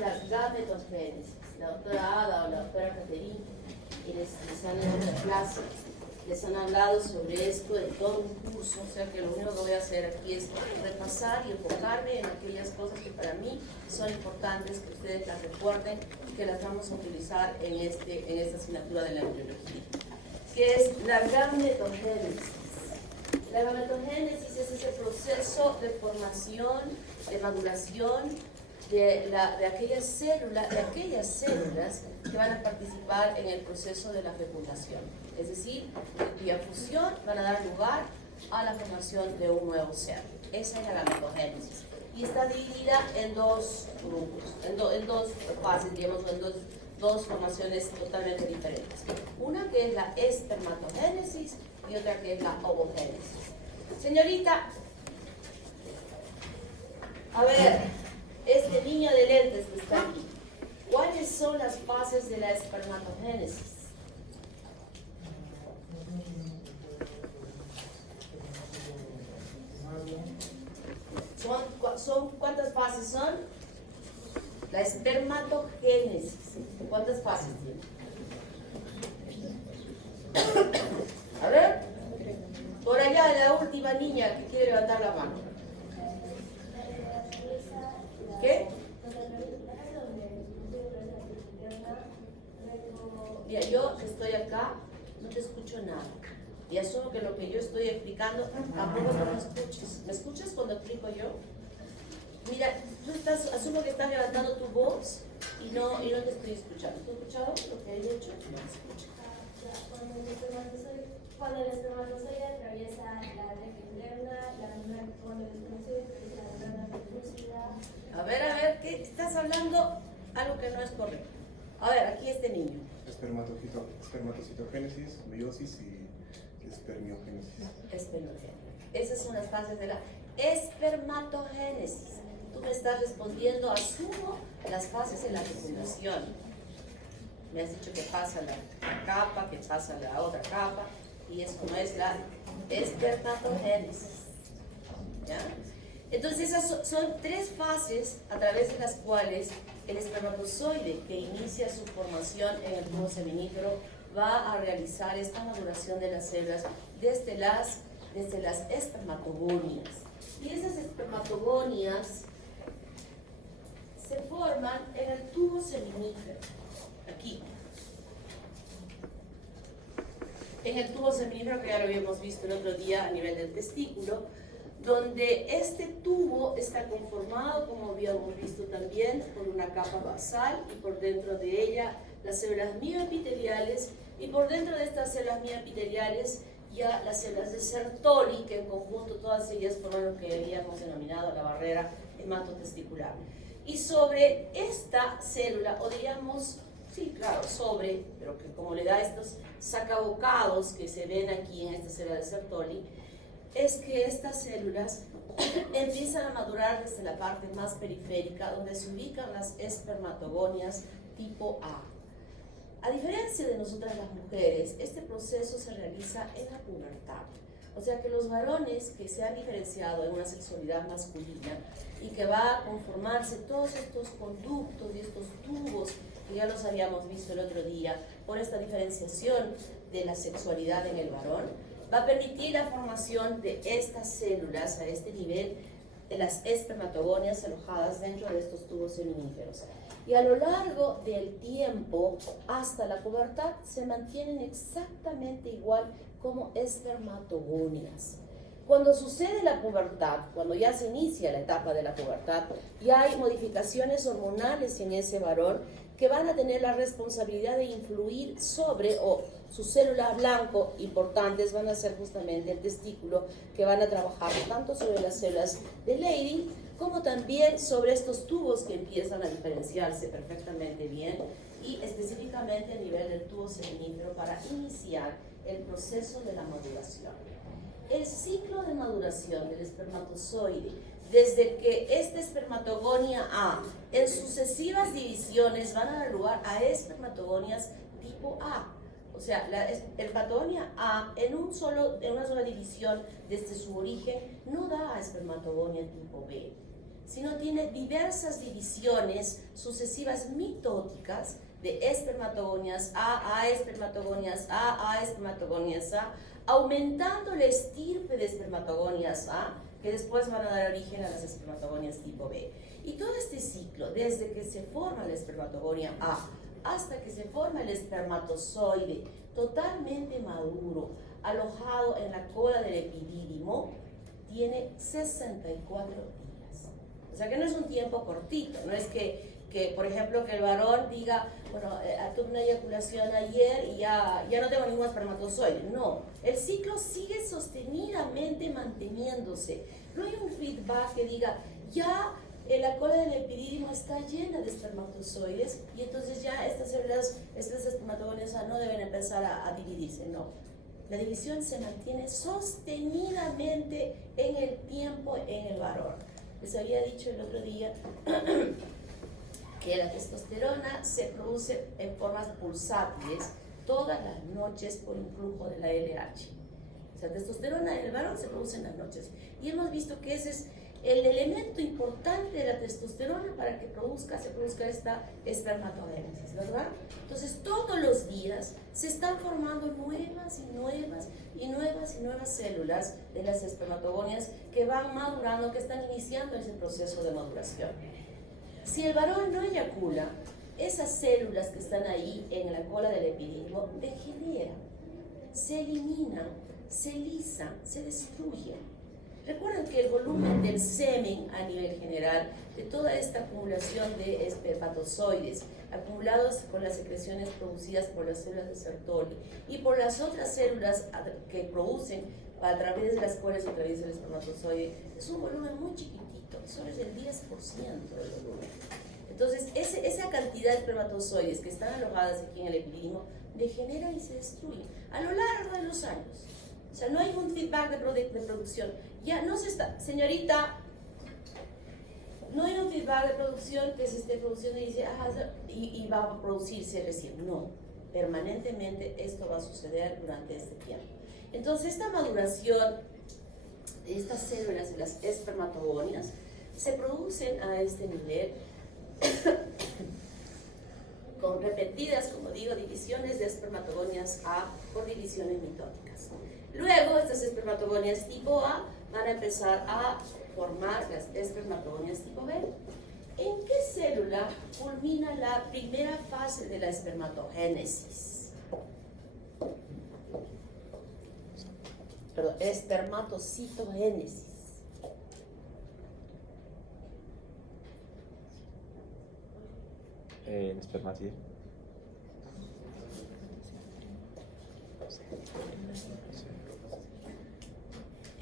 la gametogénesis. La doctora Ada o la doctora Caterina les han en otra clase, les han hablado sobre esto en todo un curso, o sea que lo único que voy a hacer aquí es repasar y enfocarme en aquellas cosas que para mí son importantes, que ustedes las recuerden y que las vamos a utilizar en esta asignatura de la embriología, que es la gametogénesis. La gametogénesis es ese proceso de formación, de maduración de aquellas células que van a participar en el proceso de la fecundación. Es decir, cuya fusión van a dar lugar a la formación de un nuevo ser. Esa es la gametogénesis. Y está dividida en dos grupos, en dos fases, digamos, en dos formaciones totalmente diferentes. Una que es la espermatogénesis y otra que es la ovogénesis. Señorita, a ver, este niño de lentes que está aquí, ¿cuáles son las fases de la espermatogénesis? ¿Cuántas fases son? La espermatogénesis. ¿Cuántas fases tiene? A ver, por allá la última niña que quiere levantar la mano. ¿Qué? Mira, yo estoy acá, no te escucho nada. Y asumo que lo que yo estoy explicando, tampoco no me escuches. ¿Me escuchas cuando explico yo? Mira, asumo que estás levantando tu voz y no te estoy escuchando. ¿Tú has escuchado lo que he hecho? No me escuchas. Cuando el espermatozoide atraviesa la requinterna, cuando el espermatozoide atraviesa la membrana pelúcida. A ver, ¿qué estás hablando? Algo que no es correcto. A ver, aquí este niño. Espermatocitogénesis, meiosis y espermiogénesis. Esas son las fases de la espermatogénesis. Tú me estás respondiendo, asumo, las fases de la fecundación. Me has dicho que pasa la capa, que pasa la otra capa, y es como es la espermatogénesis. ¿Ya? Entonces esas son tres fases a través de las cuales el espermatozoide que inicia su formación en el tubo seminífero va a realizar esta maduración de las células desde las espermatogonias. Y esas espermatogonias se forman en el tubo seminífero, aquí. En el tubo seminífero, que ya lo habíamos visto el otro día a nivel del testículo, donde este tubo está conformado, como habíamos visto también, por una capa basal y por dentro de ella las células mioepiteliales, y por dentro de estas células mioepiteliales ya las células de Sertoli, que en conjunto todas ellas forman lo que habíamos denominado la barrera hematotesticular. Y sobre esta célula, o digamos, sí, claro, sobre, pero que como le da estos sacabocados que se ven aquí en esta célula de Sertoli, es que estas células empiezan a madurar desde la parte más periférica, donde se ubican las espermatogonias tipo A. A diferencia de nosotras las mujeres, este proceso se realiza en la pubertad. O sea que los varones que se han diferenciado en una sexualidad masculina y que va a conformarse todos estos conductos y estos tubos que ya los habíamos visto el otro día por esta diferenciación de la sexualidad en el varón, va a permitir la formación de estas células a este nivel de las espermatogonias alojadas dentro de estos tubos seminíferos. Y a lo largo del tiempo, hasta la pubertad, se mantienen exactamente igual como espermatogonias. Cuando sucede la pubertad, cuando ya se inicia la etapa de la pubertad, ya hay modificaciones hormonales en ese varón que van a tener la responsabilidad de influir sobre, o sus células blanco importantes van a ser justamente el testículo, que van a trabajar tanto sobre las células de Leydig como también sobre estos tubos que empiezan a diferenciarse perfectamente bien y específicamente a nivel del tubo seminífero para iniciar el proceso de la maduración. El ciclo de maduración del espermatozoide, desde que esta espermatogonia A en sucesivas divisiones van a dar lugar a espermatogonias tipo A. O sea, la espermatogonia A en una sola división desde su origen no da a espermatogonia tipo B, sino tiene diversas divisiones sucesivas mitóticas de espermatogonias A espermatogonias A espermatogonias A, aumentando la estirpe de espermatogonias A, que después van a dar origen a las espermatogonias tipo B. Y todo este ciclo, desde que se forma la espermatogonia A hasta que se forma el espermatozoide totalmente maduro, alojado en la cola del epidídimo, tiene 64 días. O sea que no es un tiempo cortito, no es que por ejemplo, que el varón diga, bueno, tuve una eyaculación ayer y ya no tengo ningún espermatozoide. No, el ciclo sigue sostenidamente manteniéndose. No hay un feedback que diga, ya la cola del epidídimo está llena de espermatozoides y entonces ya estas células, estas espermatogonias no deben empezar a dividirse. No, la división se mantiene sostenidamente en el tiempo en el varón. Les había dicho el otro día que la testosterona se produce en formas pulsátiles todas las noches por influjo de la LH. O sea, testosterona en el varón se produce en las noches. Y hemos visto que ese es el elemento importante de la testosterona para que se produzca esta espermatogénesis, ¿verdad? Entonces, todos los días se están formando nuevas células de las espermatogonias que van madurando, que están iniciando ese proceso de maduración. Si el varón no eyacula, esas células que están ahí en la cola del epidídimo degeneran, se eliminan, se lisan, se destruyen. Recuerden que el volumen del semen a nivel general, de toda esta acumulación de espermatozoides, acumulados por las secreciones producidas por las células de Sertoli y por las otras células que producen a través de las cuales se atraviesa el espermatozoide, es un volumen muy chiquitito, solo es el 10% del volumen. Entonces, esa cantidad de espermatozoides que están alojadas aquí en el epidídimo degeneran y se destruyen a lo largo de los años. O sea, no hay un feedback de producción. Ya no se está, señorita, no hay un feedback de producción que se esté produciendo y dice, y va a producirse recién. No, permanentemente esto va a suceder durante este tiempo. Entonces, esta maduración de estas células de las espermatogonias se producen a este nivel con repetidas, como digo, divisiones de espermatogonias A por divisiones mitóticas. Luego, estas espermatogonias tipo A van a empezar a formar las espermatogonias tipo B. ¿En qué célula culmina la primera fase de la espermatogénesis? Perdón, espermatocitogénesis. El espermatozoide.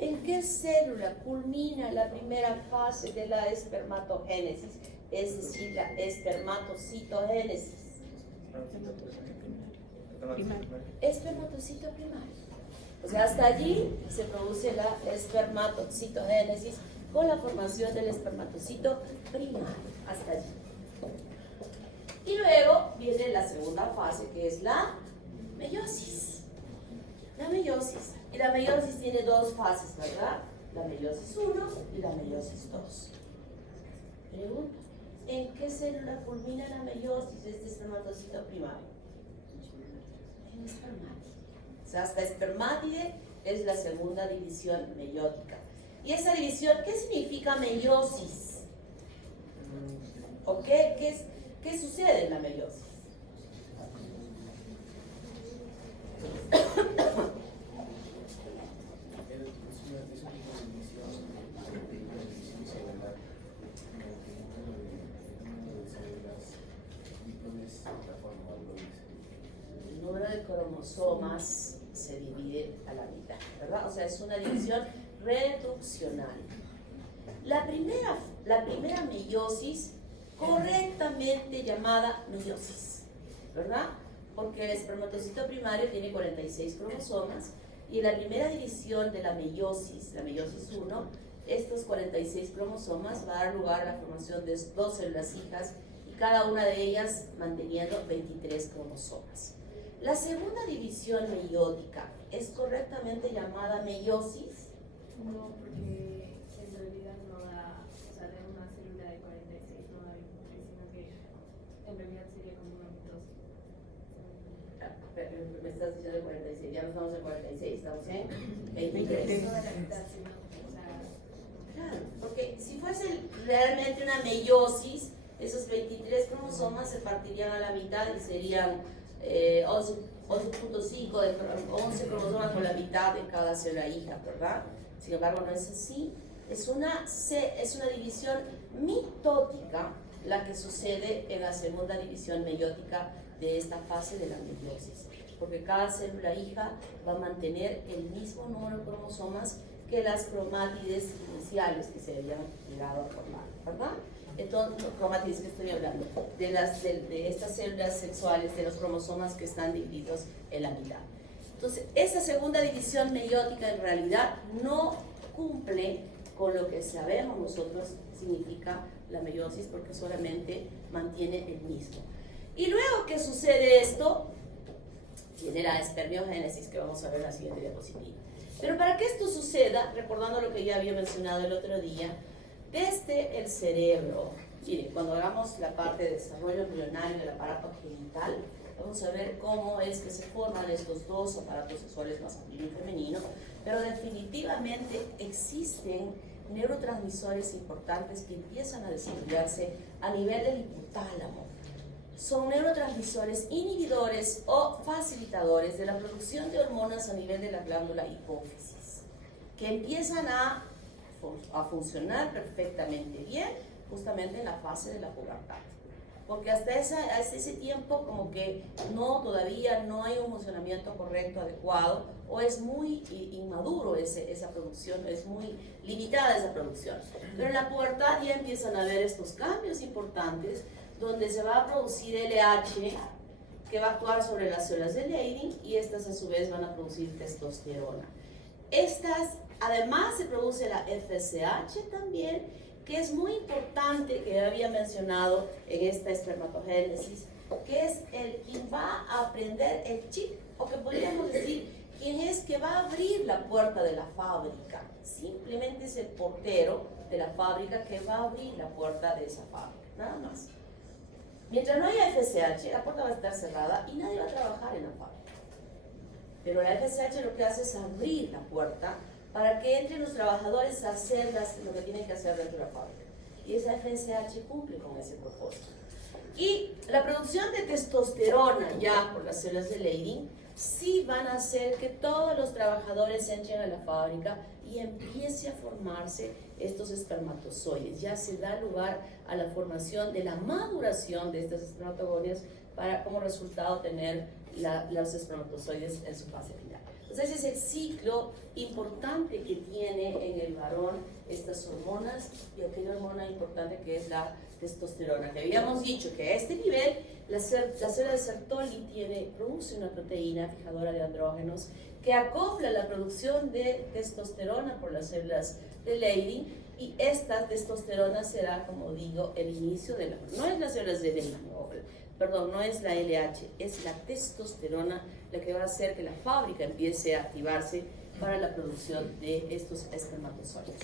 ¿En qué célula culmina la primera fase de la espermatogénesis? Es decir, la espermatocitogénesis. Espermatocito primario. O sea, hasta allí se produce la espermatocitogénesis con la formación del espermatocito primario. Hasta allí. Y luego viene la segunda fase, que es la meiosis. La meiosis. Y la meiosis tiene dos fases, ¿verdad? La meiosis 1 y la meiosis 2. Pregunta, ¿en qué célula culmina la meiosis de este espermatocito primario? En espermátide. O sea, hasta espermátide es la segunda división meiótica. ¿Y esa división, qué significa meiosis? ¿O qué sucede en la meiosis? El número de cromosomas se divide a la mitad, ¿verdad? O sea, es una división reduccional. La primera meiosis, correctamente llamada meiosis, ¿verdad? Porque el espermatocito primario tiene 46 cromosomas y en la primera división de la meiosis 1, estos 46 cromosomas va a dar lugar a la formación de dos células hijas y cada una de ellas manteniendo 23 cromosomas. La segunda división meiótica es correctamente llamada meiosis. No, porque en realidad no da, o sea, de una célula me estás diciendo 46, ya no estamos en 46, estamos en 23. Claro, porque si fuese realmente una meiosis, esos 23 cromosomas se partirían a la mitad y serían 11.5 de 11 cromosomas por la mitad de cada célula hija, ¿verdad? Sin embargo, no es así. Es una división mitótica la que sucede en la segunda división meiótica de esta fase de la meiosis, porque cada célula hija va a mantener el mismo número de cromosomas que las cromátides iniciales que se habían llegado a formar, ¿verdad? Entonces, cromátides que estoy hablando, de estas células sexuales, de los cromosomas que están divididos en la mitad. Entonces, esa segunda división meiótica en realidad no cumple con lo que sabemos nosotros significa la meiosis, porque solamente mantiene el mismo. Y luego que sucede esto, viene la espermiogénesis, que vamos a ver en la siguiente diapositiva. Pero para que esto suceda, recordando lo que ya había mencionado el otro día, desde el cerebro, miren, cuando hagamos la parte de desarrollo embrionario del aparato genital, vamos a ver cómo es que se forman estos dos aparatos sexuales masculino y femenino, pero definitivamente existen neurotransmisores importantes que empiezan a desarrollarse a nivel del hipotálamo. Son neurotransmisores inhibidores o facilitadores de la producción de hormonas a nivel de la glándula hipófisis, que empiezan a funcionar perfectamente bien justamente en la fase de la pubertad. Porque hasta ese tiempo como que todavía no hay un funcionamiento correcto, adecuado, o es muy inmaduro esa producción, es muy limitada esa producción. Pero en la pubertad ya empiezan a haber estos cambios importantes, donde se va a producir LH, que va a actuar sobre las células de Leydig, y estas a su vez van a producir testosterona. Además se produce la FSH también, que es muy importante, que había mencionado en esta espermatogénesis, que es quien va a aprender el chip, o que podríamos decir, quien es que va a abrir la puerta de la fábrica. Simplemente es el portero de la fábrica que va a abrir la puerta de esa fábrica, nada más. Mientras no haya FSH, la puerta va a estar cerrada y nadie va a trabajar en la fábrica. Pero la FSH lo que hace es abrir la puerta para que entren los trabajadores a hacer lo que tienen que hacer dentro de la fábrica. Y esa FSH cumple con ese propósito. Y la producción de testosterona ya por las células de Leydig sí van a hacer que todos los trabajadores entren a la fábrica y empiece a formarse estos espermatozoides. Ya se da lugar a la formación de la maduración de estas espermatogonias para como resultado tener los espermatozoides en su fase final. Entonces ese es el ciclo importante que tiene en el varón estas hormonas, y aquella hormona importante que es la testosterona, que habíamos dicho que a este nivel la célula de Sertoli produce una proteína fijadora de andrógenos que acopla la producción de testosterona por las células de Leydig, y esta testosterona será, como digo, el inicio de no es las células de Leydig, no es la LH, es la testosterona la que va a hacer que la fábrica empiece a activarse para la producción de estos espermatozoides.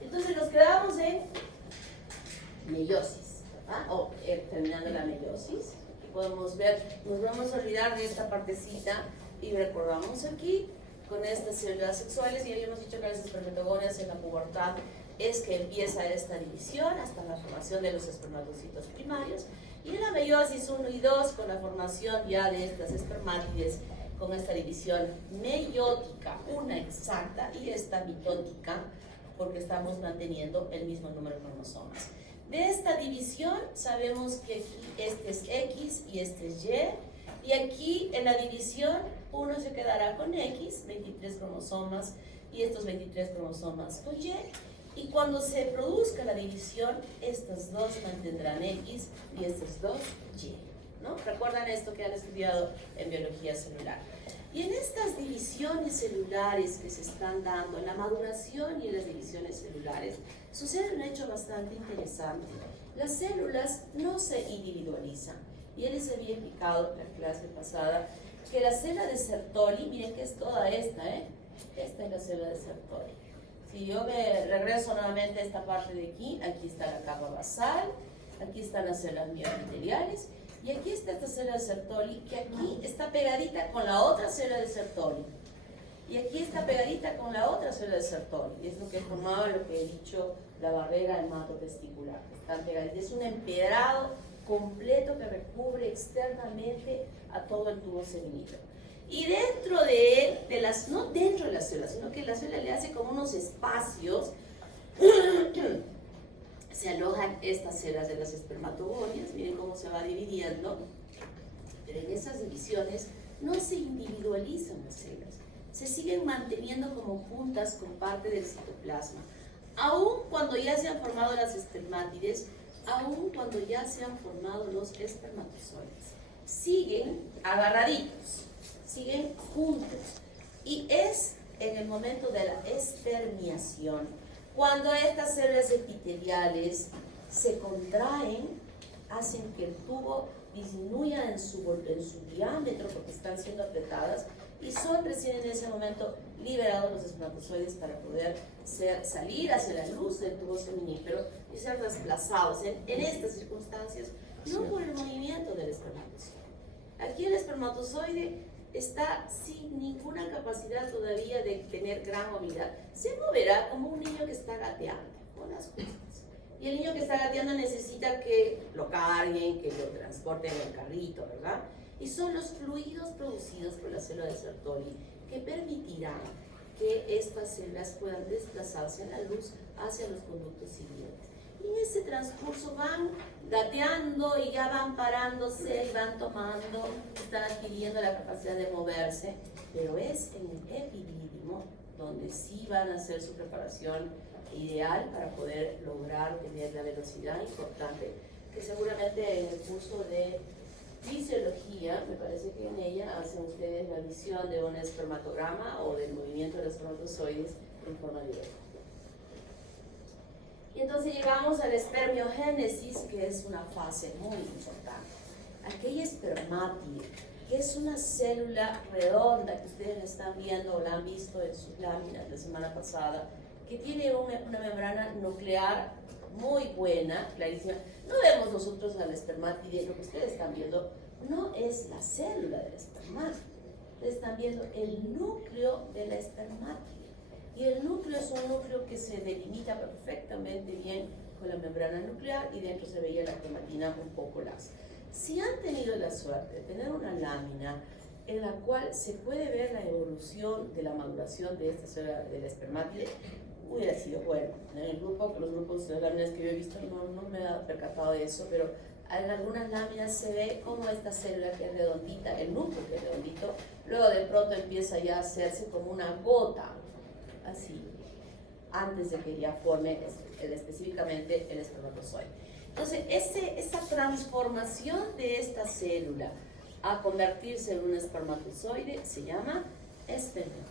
Entonces nos quedamos en meiosis, ¿verdad? O terminando la meiosis, y podemos ver, nos vamos a olvidar de esta partecita y recordamos aquí con estas células sexuales, y habíamos dicho que las espermatogonias en la pubertad es que empieza esta división hasta la formación de los espermatocitos primarios, y en la meiosis 1 y 2 con la formación ya de estas espermátides con esta división meiótica, una exacta, y esta mitótica, porque estamos manteniendo el mismo número de cromosomas. De esta división sabemos que este es X y este es Y, y aquí en la división uno se quedará con X, 23 cromosomas, y estos 23 cromosomas con Y. Y cuando se produzca la división, estos dos mantendrán X y estos dos Y, ¿no? ¿Recuerdan esto que han estudiado en biología celular? Y en estas divisiones celulares que se están dando, en la maduración y en las divisiones celulares, sucede un hecho bastante interesante. Las células no se individualizan. Y él les había explicado en la clase pasada que la célula de Sertoli, miren que es toda esta, esta es la célula de Sertoli. Si yo me regreso nuevamente a esta parte de aquí, aquí está la capa basal, aquí están las células mioepiteliales, Y aquí está esta célula de Sertoli, que aquí está pegadita con la otra célula de Sertoli. Y aquí está pegadita con la otra célula de Sertoli. Y es lo que formaba lo que he dicho, la barrera hematotesticular. Están pegaditas. Es un empedrado completo que recubre externamente a todo el tubo seminívoro. Y dentro de él, no dentro de la célula, sino que la célula le hace como unos espacios, se alojan estas células de las espermatogonias. Miren cómo se va dividiendo. Pero en esas divisiones no se individualizan las células, se siguen manteniendo como juntas con parte del citoplasma. Aún cuando ya se han formado las espermátides, aún cuando ya se han formado los espermatozoides, siguen agarraditos, siguen juntos. Y es en el momento de la espermiación, cuando estas células epiteliales se contraen, hacen que el tubo disminuya en su diámetro porque están siendo apretadas, y son recién en ese momento liberados los espermatozoides para poder salir hacia la luz del tubo seminífero y ser desplazados en estas circunstancias, no por el movimiento del espermatozoide. Aquí el espermatozoide está sin ninguna capacidad todavía de tener gran movilidad. Se moverá como un niño que está gateando con las cosas. Y el niño que está gateando necesita que lo carguen, que lo transporten en el carrito, ¿verdad? Y son los fluidos producidos por la célula de Sertoli que permitirán que estas células puedan desplazarse en la luz hacia los conductos siguientes. Y en ese transcurso van gateando y ya van parándose y van tomando, están adquiriendo la capacidad de moverse, pero es en el epidídimo donde sí van a hacer su preparación ideal para poder lograr tener la velocidad importante que seguramente en el curso de fisiología, me parece que en ella hacen ustedes la visión de un espermatograma o del movimiento de los espermatozoides en forma directa. Y entonces llegamos a la espermiogénesis, que es una fase muy importante. Aquella espermátide, que es una célula redonda que ustedes la están viendo o la han visto en sus láminas la semana pasada, que tiene una membrana nuclear muy buena, clarísima. No vemos nosotros a la espermátide, lo que ustedes están viendo no es la célula de la espermátide, ustedes están viendo el núcleo de la espermátide. Y el núcleo es un núcleo que se delimita perfectamente bien con la membrana nuclear y dentro se veía la cromatina un poco laxa. Si han tenido la suerte de tener una lámina en la cual se puede ver la evolución de la maduración de esta célula de la espermátide, hubiera sido bueno. En los grupos de láminas que yo he visto no me he percatado de eso, pero en algunas láminas se ve como esta célula que es redondita, el núcleo que es redondito, luego de pronto empieza ya a hacerse como una gota, así, antes de que ya forme específicamente el espermatozoide. Entonces, esa transformación de esta célula a convertirse en un espermatozoide se llama espermiogénesis.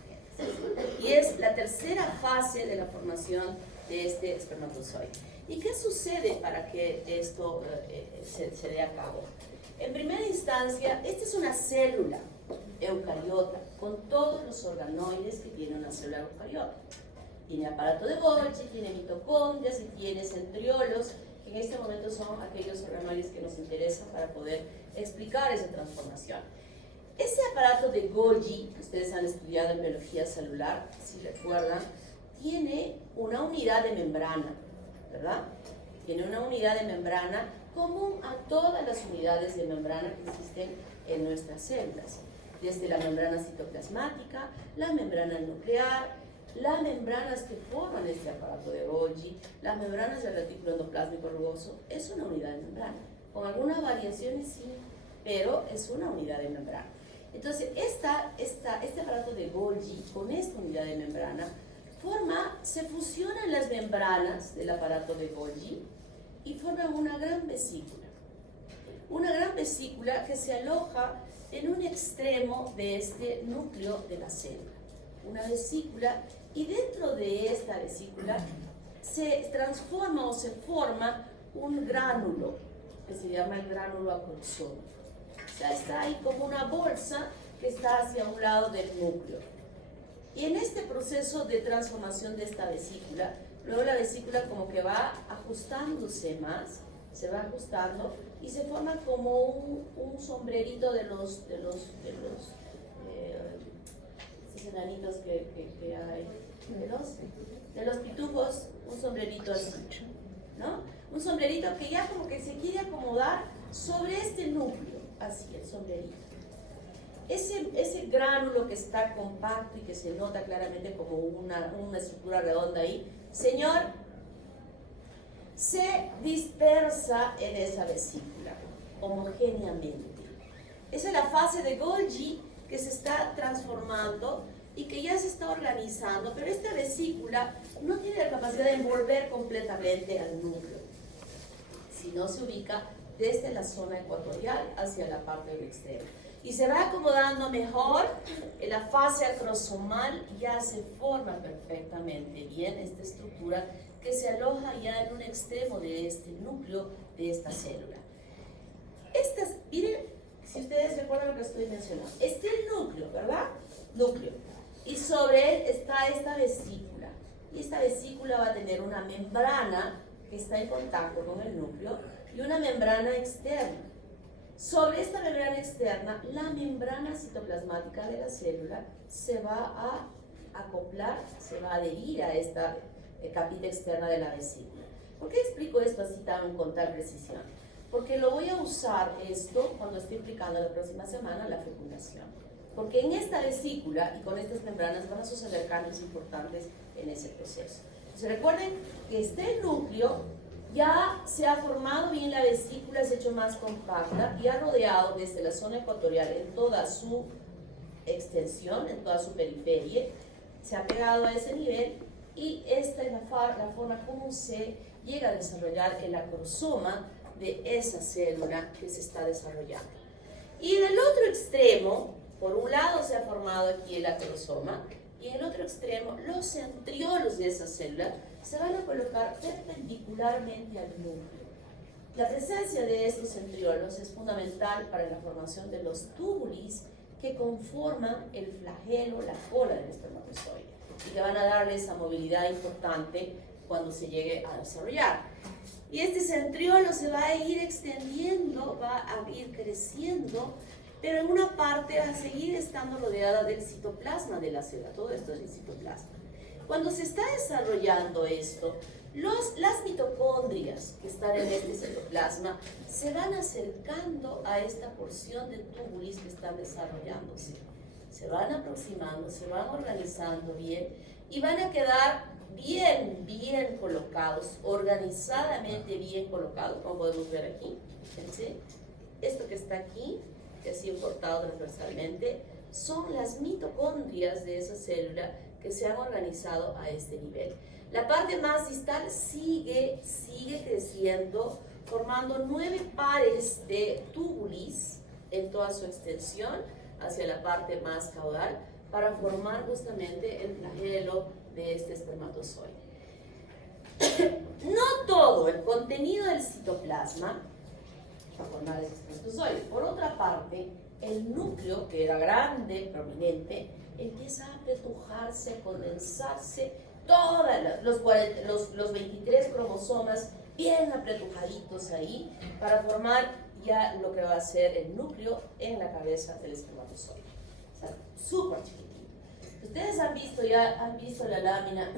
Y es la tercera fase de la formación de este espermatozoide. ¿Y qué sucede para que esto se dé a cabo? En primera instancia, esta es una célula eucariota con todos los organoides que tiene una célula eucariota. Tiene aparato de Golgi, tiene mitocondrias y tiene centriolos, que en este momento son aquellos organoides que nos interesan para poder explicar esa transformación. Ese aparato de Golgi, que ustedes han estudiado en biología celular, si recuerdan, tiene una unidad de membrana, ¿verdad? Tiene una unidad de membrana común a todas las unidades de membrana que existen en nuestras células, desde la membrana citoplasmática, la membrana nuclear, las membranas que forman este aparato de Golgi, las membranas del retículo endoplásmico rugoso, es una unidad de membrana, con algunas variaciones sí, pero es una unidad de membrana. Entonces, este aparato de Golgi, con esta unidad de membrana, se fusionan las membranas del aparato de Golgi y forman una gran vesícula. Una gran vesícula que se aloja en un extremo de este núcleo de la célula. Una vesícula, y dentro de esta vesícula se transforma o se forma un gránulo que se llama el gránulo acrosómico. O sea, está ahí como una bolsa que está hacia un lado del núcleo. Y en este proceso de transformación de esta vesícula, luego la vesícula como que va ajustándose más se va ajustando y se forma como un sombrerito de los esos enanitos que hay, de los pitufos, un sombrerito así, ¿no? Un sombrerito que ya como que se quiere acomodar sobre este núcleo, así, el sombrerito. Ese gránulo que está compacto y que se nota claramente como una estructura redonda ahí, señor, se dispersa en esa vesícula homogéneamente. Esa es la fase de Golgi que se está transformando y que ya se está organizando, pero esta vesícula no tiene la capacidad de envolver completamente al núcleo, sino se ubica desde la zona ecuatorial hacia la parte del extremo. Y se va acomodando mejor, en la fase acrosomal ya se forma perfectamente bien esta estructura que se aloja ya en un extremo de este núcleo, de esta célula. Miren, si ustedes recuerdan lo que estoy mencionando, este es el núcleo, ¿verdad? Núcleo. Y sobre él está esta vesícula. Y esta vesícula va a tener una membrana que está en contacto con el núcleo y una membrana externa. Sobre esta membrana externa, la membrana citoplasmática de la célula se va a acoplar, se va a adherir a esta capita externa de la vesícula. ¿Por qué explico esto así con tal precisión? Porque lo voy a usar esto cuando estoy explicando la próxima semana la fecundación. Porque en esta vesícula y con estas membranas van a suceder cambios importantes en ese proceso. Entonces recuerden que este núcleo ya se ha formado bien la vesícula, se ha hecho más compacta y ha rodeado desde la zona ecuatorial en toda su extensión, en toda su periferia, se ha pegado a ese nivel y esta es la forma como se llega a desarrollar el acrosoma de esa célula que se está desarrollando. Y del otro extremo, por un lado se ha formado aquí el acrosoma y en el otro extremo los centriolos de esa célula se van a colocar perpendicularmente al núcleo. La presencia de estos centriolos es fundamental para la formación de los túbulis que conforman el flagelo, la cola del espermatozoide y que van a darle esa movilidad importante cuando se llegue a desarrollar. Y este centriolo se va a ir extendiendo, va a ir creciendo, pero en una parte va a seguir estando rodeada del citoplasma de la célula. Todo esto es el citoplasma. Cuando se está desarrollando esto, las mitocondrias que están en este citoplasma se van acercando a esta porción de túbulis que están desarrollándose. Se van aproximando, se van organizando bien y van a quedar bien colocados, organizadamente bien colocados, como podemos ver aquí. ¿Sí? Esto que está aquí, que ha sido cortado transversalmente, son las mitocondrias de esa célula que se han organizado a este nivel. La parte más distal sigue creciendo, formando 9 pares de túbulis en toda su extensión hacia la parte más caudal para formar justamente el flagelo de este espermatozoide. No todo el contenido del citoplasma va a formar este espermatozoide. Por otra parte, el núcleo, que era grande, prominente, empieza a apretujarse, a condensarse, todos los 23 cromosomas bien apretujaditos ahí para formar ya lo que va a ser el núcleo en la cabeza del espermatozoide. O sea, súper chiquitito. Ustedes han visto la lámina,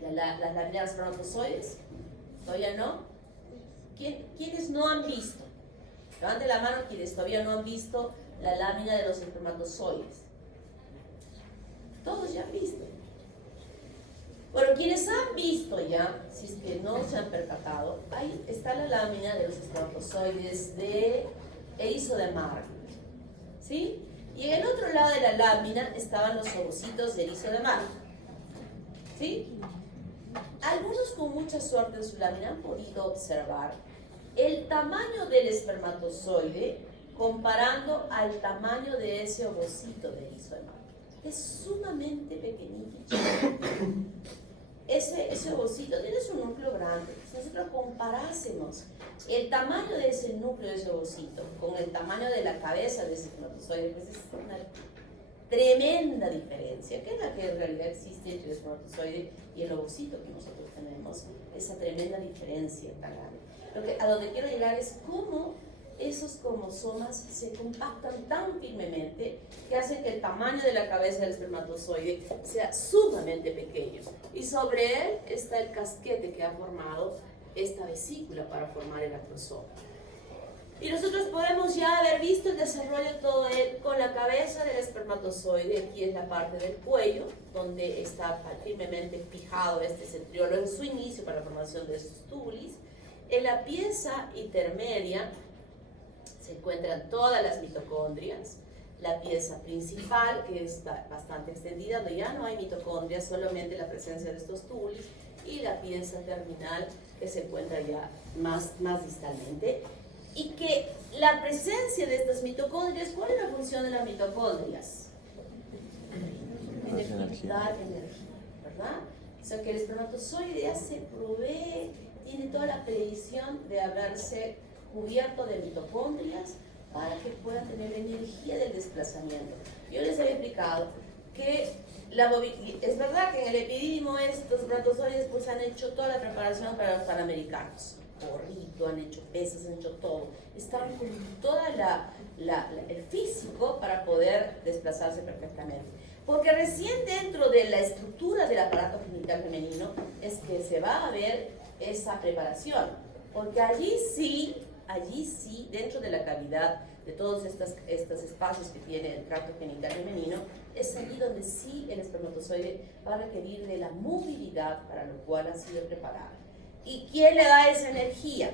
las láminas de espermatozoides. ¿Todavía no? ¿Quiénes no han visto? Levanten la mano quienes todavía no han visto la lámina de los espermatozoides. Todos ya han visto. Bueno, quienes han visto ya, si es que no se han percatado, ahí está la lámina de los espermatozoides de erizo de mar. ¿Sí? Y en el otro lado de la lámina estaban los ovocitos de erizo de mar. ¿Sí? Algunos con mucha suerte en su lámina han podido observar el tamaño del espermatozoide comparando al tamaño de ese ovocito de erizo de mar. Es sumamente pequeñito y chiquito. Ese ovocito tiene su núcleo grande. Si nosotros comparásemos el tamaño de ese núcleo de ese ovocito con el tamaño de la cabeza de ese espermatozoide, pues es tremenda diferencia, que es la que en realidad existe entre el espermatozoide y el ovocito que nosotros tenemos, esa tremenda diferencia tan grande. A donde quiero llegar es cómo esos cromosomas se compactan tan firmemente que hacen que el tamaño de la cabeza del espermatozoide sea sumamente pequeño. Y sobre él está el casquete que ha formado esta vesícula para formar el acrosoma. Y nosotros podemos ya haber visto el desarrollo de todo él con la cabeza del espermatozoide. Aquí es la parte del cuello, donde está firmemente fijado este centriolo en su inicio para la formación de estos túbulos. En la pieza intermedia se encuentran todas las mitocondrias. La pieza principal, que está bastante extendida, donde ya no hay mitocondrias, solamente la presencia de estos túbulos. Y la pieza terminal, que se encuentra ya más distalmente. Y que la presencia de estas mitocondrias, ¿cuál es la función de las mitocondrias? Dar energía, ¿verdad? O sea que el espermatozoide ya se provee, tiene toda la previsión de haberse cubierto de mitocondrias para que pueda tener energía del desplazamiento. Yo les había explicado que es verdad que en el epidídimo estos espermatozoides pues han hecho toda la preparación para los panamericanos. Corrido, han hecho pesas, han hecho todo. Están con todo el físico para poder desplazarse perfectamente. Porque recién dentro de la estructura del aparato genital femenino es que se va a ver esa preparación. Porque allí sí, dentro de la cavidad de todos estos espacios que tiene el tracto genital femenino, es allí donde sí el espermatozoide va a requerir de la movilidad para lo cual ha sido preparado. ¿Y quién le da esa energía?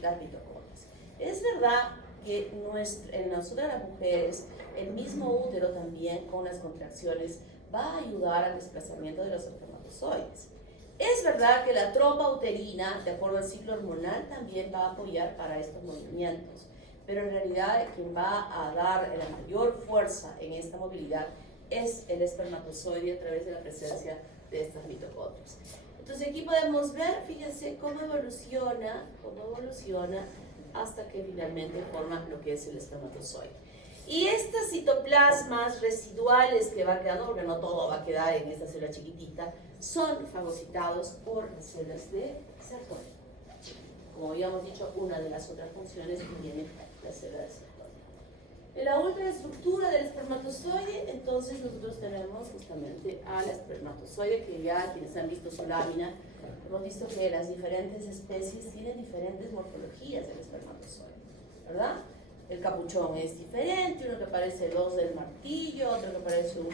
Las mitocondrias. Es verdad que en nosotras las mujeres, el mismo útero también con las contracciones va a ayudar al desplazamiento de los espermatozoides. Es verdad que la trompa uterina, de acuerdo al ciclo hormonal, también va a apoyar para estos movimientos, pero en realidad quien va a dar la mayor fuerza en esta movilidad es el espermatozoide a través de la presencia de estas mitocondrias. Entonces aquí podemos ver, fíjense cómo evoluciona hasta que finalmente forma lo que es el espermatozoide. Y estas citoplasmas residuales que van quedando, porque no todo va a quedar en esta célula chiquitita, son fagocitados por las células de Sertoli. Como habíamos dicho, una de las otras funciones que tiene la célula de Sertoli. En la ultraestructura del espermatozoide, entonces nosotros tenemos justamente al espermatozoide, que ya quienes han visto su lámina, hemos visto que las diferentes especies tienen diferentes morfologías del espermatozoide, ¿verdad? El capuchón es diferente, uno que parece el os del martillo, otro que parece un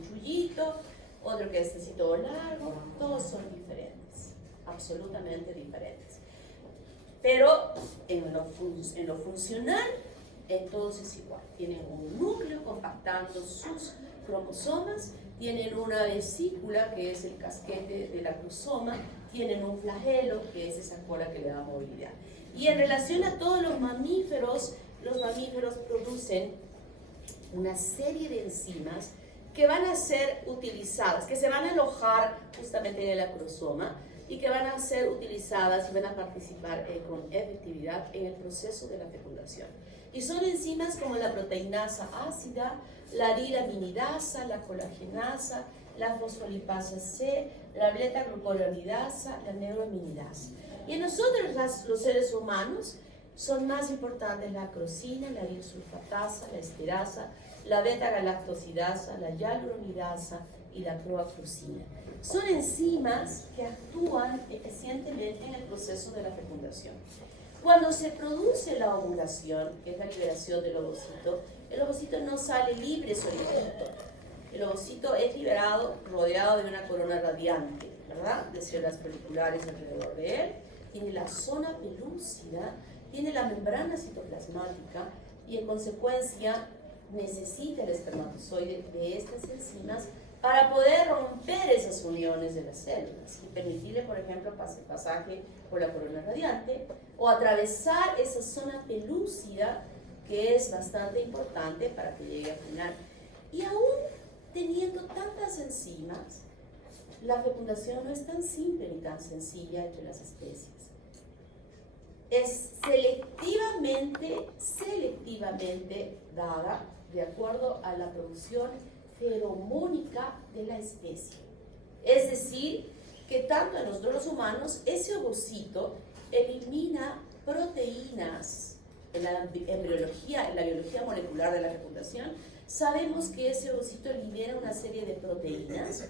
chullito, otro que es así todo largo, todos son diferentes, absolutamente diferentes. Pero en lo funcional, entonces igual, tienen un núcleo compactando sus cromosomas, tienen una vesícula que es el casquete del acrosoma, tienen un flagelo que es esa cola que le da movilidad. Y en relación a todos los mamíferos producen una serie de enzimas que van a ser utilizadas, que se van a alojar justamente en el acrosoma y que van a ser utilizadas y van a participar con efectividad en el proceso de la fecundación. Y son enzimas como la proteinasa ácida, la arilaminidasa, la colagenasa, la fosfolipasa C, la beta-glucuronidasa, la neurominidasa. Y en nosotros, los seres humanos, son más importantes la acrosina, la disulfatasa, la esterasa, la beta-galactosidasa, la hialuronidasa y la proafusina. Son enzimas que actúan eficientemente en el proceso de la fecundación. Cuando se produce la ovulación, que es la liberación del ovocito, el ovocito no sale libre solito. El ovocito es liberado rodeado de una corona radiante, ¿verdad? De células peliculares alrededor de él. Tiene la zona pelúcida, tiene la membrana citoplasmática y en consecuencia necesita el espermatozoide de estas enzimas para poder romper esas uniones de las células y permitirle, por ejemplo, el pasaje por la corona radiante o atravesar esa zona pelúcida que es bastante importante para que llegue a final. Y aún teniendo tantas enzimas, la fecundación no es tan simple ni tan sencilla entre las especies. es selectivamente dada de acuerdo a la producción feromónica de la especie. Es decir, que tanto en nosotros los humanos, ese ovocito elimina proteínas en la embriología, en la biología molecular de la fecundación. Sabemos que ese ovocito libera una serie de proteínas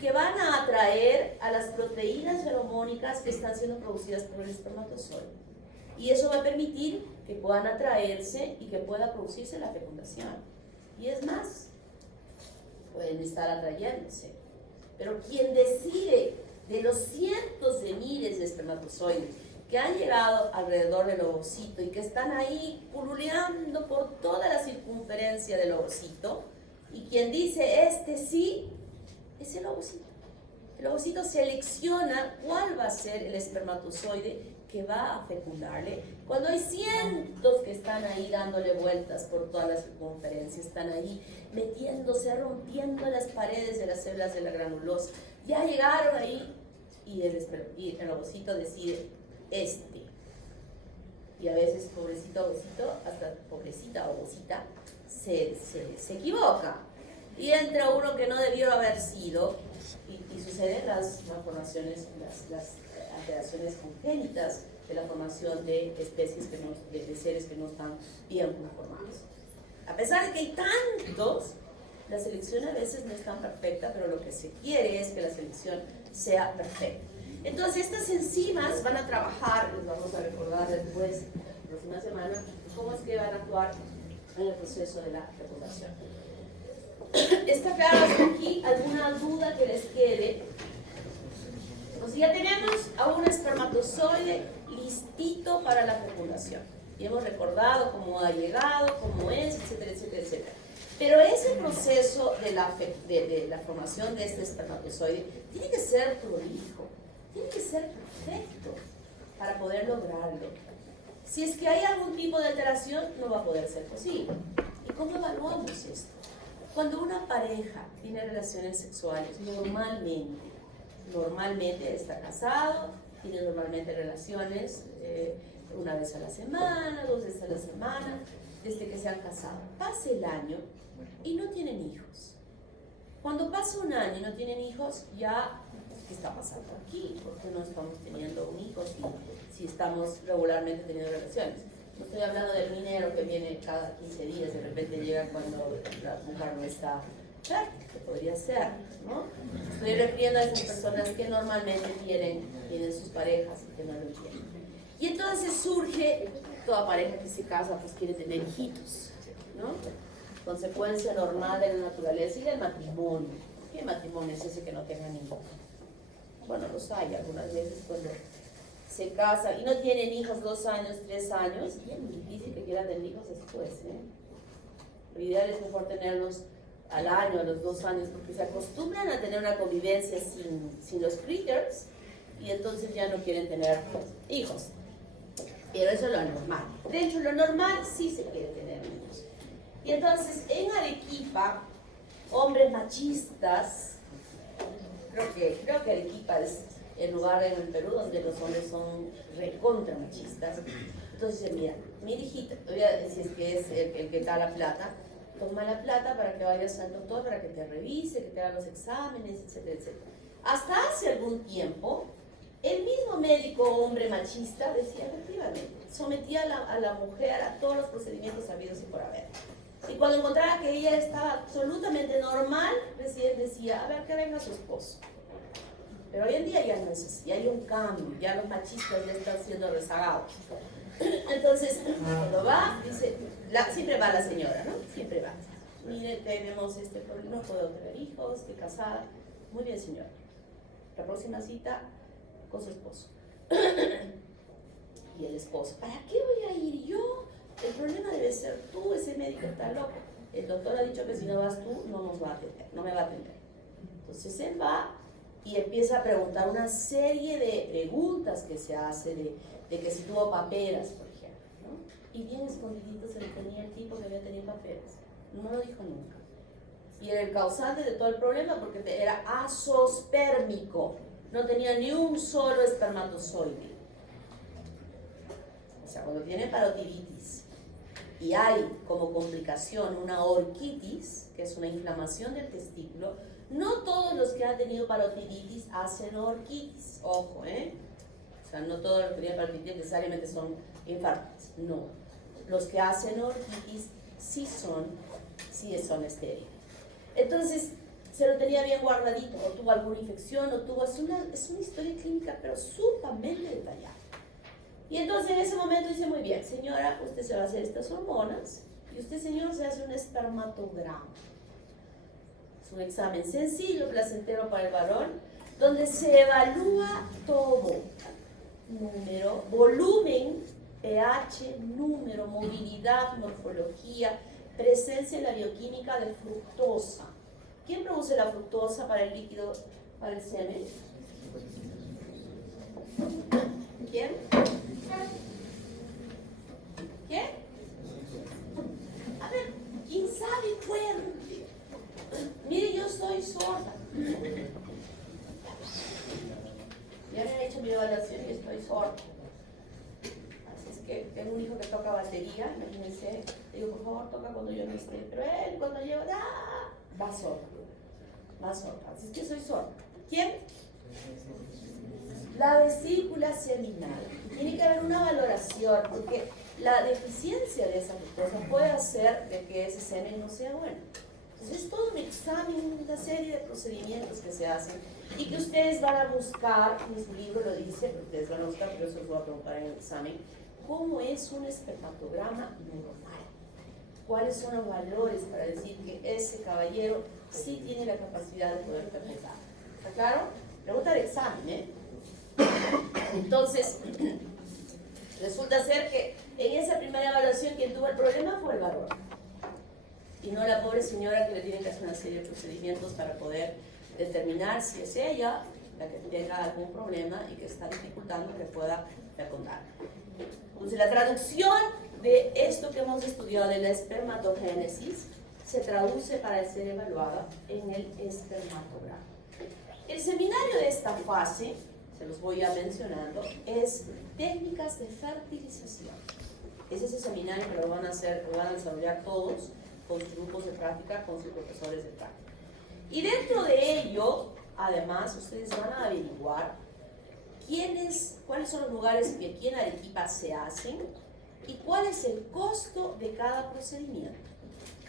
que van a atraer a las proteínas feromónicas que están siendo producidas por el espermatozoide. Y eso va a permitir que puedan atraerse y que pueda producirse la fecundación. Y es más, pueden estar atrayéndose. Pero quien decide de los cientos de miles de espermatozoides que han llegado alrededor del ovocito y que están ahí pululeando por toda la circunferencia del ovocito, y quien dice este sí, es el ovocito. El ovocito selecciona cuál va a ser el espermatozoide que va a fecundarle. Cuando hay cientos que están ahí dándole vueltas por toda la circunferencia, están ahí metiéndose, rompiendo las paredes de las células de la granulosa, ya llegaron ahí y el ovocito decide este. Y a veces pobrecito ovocito, hasta pobrecita ovocita, se equivoca. Y entra uno que no debió haber sido, y suceden las malformaciones, las alteraciones congénitas de la formación de especies de seres que no están bien conformados. A pesar de que hay tantos, la selección a veces no es tan perfecta, pero lo que se quiere es que la selección sea perfecta. Entonces estas enzimas van a trabajar, les vamos a recordar después, la próxima semana, cómo es que van a actuar en el proceso de la fecundación. ¿Está claro hasta aquí? ¿Alguna duda que les quede? Entonces ya tenemos a un espermatozoide listito para la fecundación. Y hemos recordado cómo ha llegado, cómo es, etcétera, etcétera, etcétera. Pero ese proceso de la formación de este espermatozoide tiene que ser prolijo, tiene que ser perfecto para poder lograrlo. Si es que hay algún tipo de alteración, no va a poder ser posible. ¿Y cómo evaluamos esto? Cuando una pareja tiene relaciones sexuales, normalmente está casado, tiene normalmente relaciones una vez a la semana, 2 veces a la semana, desde que se han casado. Pasa el año y no tienen hijos. Cuando pasa un año y no tienen hijos, ya, ¿qué está pasando aquí? ¿Por qué no estamos teniendo un hijo si estamos regularmente teniendo relaciones? No estoy hablando del minero que viene cada 15 días, de repente llega cuando la mujer no está, que podría ser, ¿no? Estoy refiriendo a esas personas que normalmente tienen sus parejas y que no lo tienen. Y entonces surge, toda pareja que se casa pues quiere tener hijitos, ¿no? Consecuencia normal de la naturaleza y del matrimonio. ¿Qué matrimonio es ese que no tenga ninguno? Bueno, los hay algunas veces cuando se casa y no tienen hijos 2 años, 3 años, y es muy difícil que quieran tener hijos después, ¿eh? Lo ideal es mejor tenerlos al año, a los 2 años, porque se acostumbran a tener una convivencia sin los critters y entonces ya no quieren tener hijos. Pero eso es lo normal. De hecho, lo normal sí se quiere tener niños. Y entonces, en Arequipa, hombres machistas, creo que Arequipa es el lugar en el Perú donde los hombres son recontra machistas. Entonces, mira, mi hijita, voy a decir que es el que da la plata, toma la plata para que vayas al doctor, para que te revise, que te haga los exámenes, etcétera, etcétera. Hasta hace algún tiempo, el mismo médico hombre machista decía, efectivamente, sometía a la mujer a todos los procedimientos habidos y por haber. Y cuando encontraba que ella estaba absolutamente normal, recién decía, a ver, que venga su esposo. Pero hoy en día ya no es así, ya hay un cambio, ya los machistas ya están siendo rezagados. Entonces, cuando va, dice, siempre va la señora, ¿no? Siempre va. Mire, tenemos este problema, no puedo tener hijos, estoy casada. Muy bien, señora. La próxima cita con su esposo. Y el esposo, ¿para qué voy a ir yo? El problema debe ser tú, ese médico está loco. El doctor ha dicho que si no vas tú, no nos va a atender, no me va a atender. Entonces él va y empieza a preguntar una serie de preguntas que se hace de que si tuvo paperas, por ejemplo, ¿no? Y bien escondidito se le tenía el tipo que había tenido paperas. No lo dijo nunca. Y era el causante de todo el problema porque era azospérmico. No tenía ni un solo espermatozoide. sea, cuando tienen parotiditis y hay como complicación una orquitis, que es una inflamación del testículo, no todos los que han tenido parotiditis hacen orquitis, ojo, O sea, no todos los que tienen parotiditis necesariamente son infartos, no. Los que hacen orquitis sí son estériles. Entonces, se lo tenía bien guardadito, o tuvo alguna infección, es una historia clínica, pero sumamente detallada. Y entonces en ese momento dice, muy bien, señora, usted se va a hacer estas hormonas, y usted, señor, se hace un espermatograma. Es un examen sencillo, placentero para el varón, donde se evalúa todo. Número, volumen, pH, número, movilidad, morfología, presencia en la bioquímica de fructosa. ¿Quién produce la fructosa para el líquido, para el semen? ¿Quién? ¿Quién? A ver, ¿quién sabe fuerte? Mire, yo soy sorda. Ya me he hecho mi evaluación y estoy sorda. Así es que tengo un hijo que toca batería, imagínense, digo, por favor, toca cuando yo no esté. Pero él, cuando llego, va sordo. Así es que soy sorda. ¿Quién? La vesícula seminal. Tiene que haber una valoración, porque la deficiencia de esa fructosa puede hacer de que ese semen no sea bueno. Entonces es todo un examen, una serie de procedimientos que se hacen y que ustedes van a buscar, en su libro lo dice, pero ustedes van a buscar, pero eso les voy a preguntar en el examen, cómo es un espermatograma normal. ¿Cuáles son los valores para decir que ese caballero sí tiene la capacidad de poder fermentar? ¿Está claro? Pregunta de examen, Entonces, resulta ser que en esa primera evaluación quien tuvo el problema fue el varón. Y no la pobre señora que le tiene que hacer una serie de procedimientos para poder determinar si es ella la que tenga algún problema y que está dificultando que pueda fecundar. Entonces, la traducción de esto que hemos estudiado de la espermatogénesis se traduce para ser evaluada en el espermatograma. El seminario de esta fase, se los voy a mencionando, es técnicas de fertilización. Es ese seminario que lo van a desarrollar todos con sus grupos de práctica, con sus profesores de práctica. Y dentro de ello, además, ustedes van a averiguar cuáles son los lugares que aquí en Arequipa se hacen y cuál es el costo de cada procedimiento,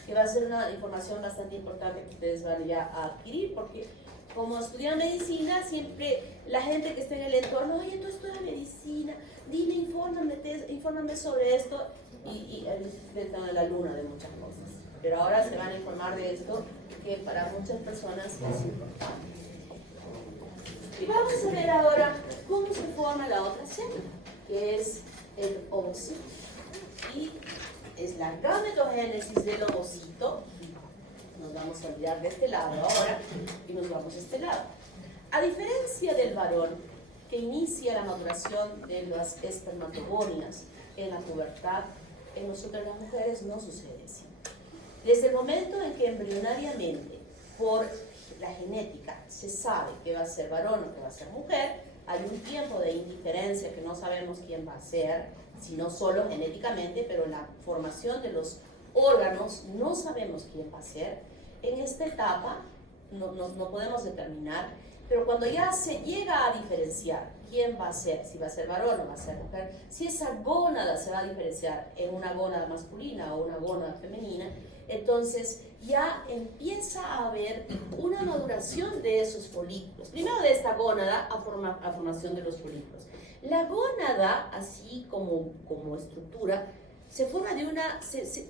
que va a ser una información bastante importante que ustedes van ya a adquirir, porque como estudian medicina, siempre la gente que está en el entorno, oye, tú estudias medicina, dime, infórmame sobre esto, y están a la luna de muchas cosas. Pero ahora se van a informar de esto, que para muchas personas es importante. Y vamos a ver ahora cómo se forma la otra célula, que es el ovocito. Y es la gametogénesis del ovocito. Nos vamos a olvidar de este lado ahora y nos vamos a este lado. A diferencia del varón, que inicia la maduración de las espermatogonias en la pubertad, en nosotras las mujeres no sucede así. Desde el momento en que embrionariamente, por la genética, se sabe que va a ser varón o que va a ser mujer, hay un tiempo de indiferencia que no sabemos quién va a ser, sino solo genéticamente, pero la formación de los órganos no sabemos quién va a ser. En esta etapa no podemos determinar, pero cuando ya se llega a diferenciar quién va a ser, si va a ser varón o va a ser mujer, si esa gónada se va a diferenciar en una gónada masculina o una gónada femenina, entonces ya empieza a haber una maduración de esos folículos. Primero de esta gónada a formación de los folículos. La gónada, así como estructura, se forma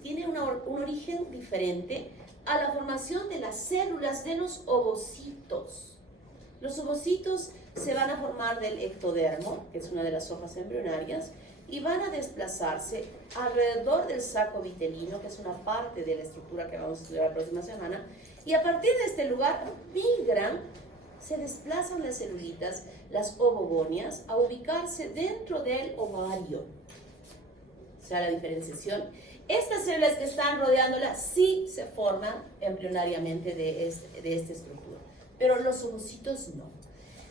tiene un origen diferente a la formación de las células de los ovocitos. Los ovocitos se van a formar del ectodermo, que es una de las hojas embrionarias, y van a desplazarse alrededor del saco vitelino, que es una parte de la estructura que vamos a estudiar la próxima semana, y a partir de este lugar migran, se desplazan las celulitas, las ovogonias, a ubicarse dentro del ovario. O sea, la diferenciación. Estas células que están rodeándola sí se forman embrionariamente de esta estructura, pero los ovocitos no.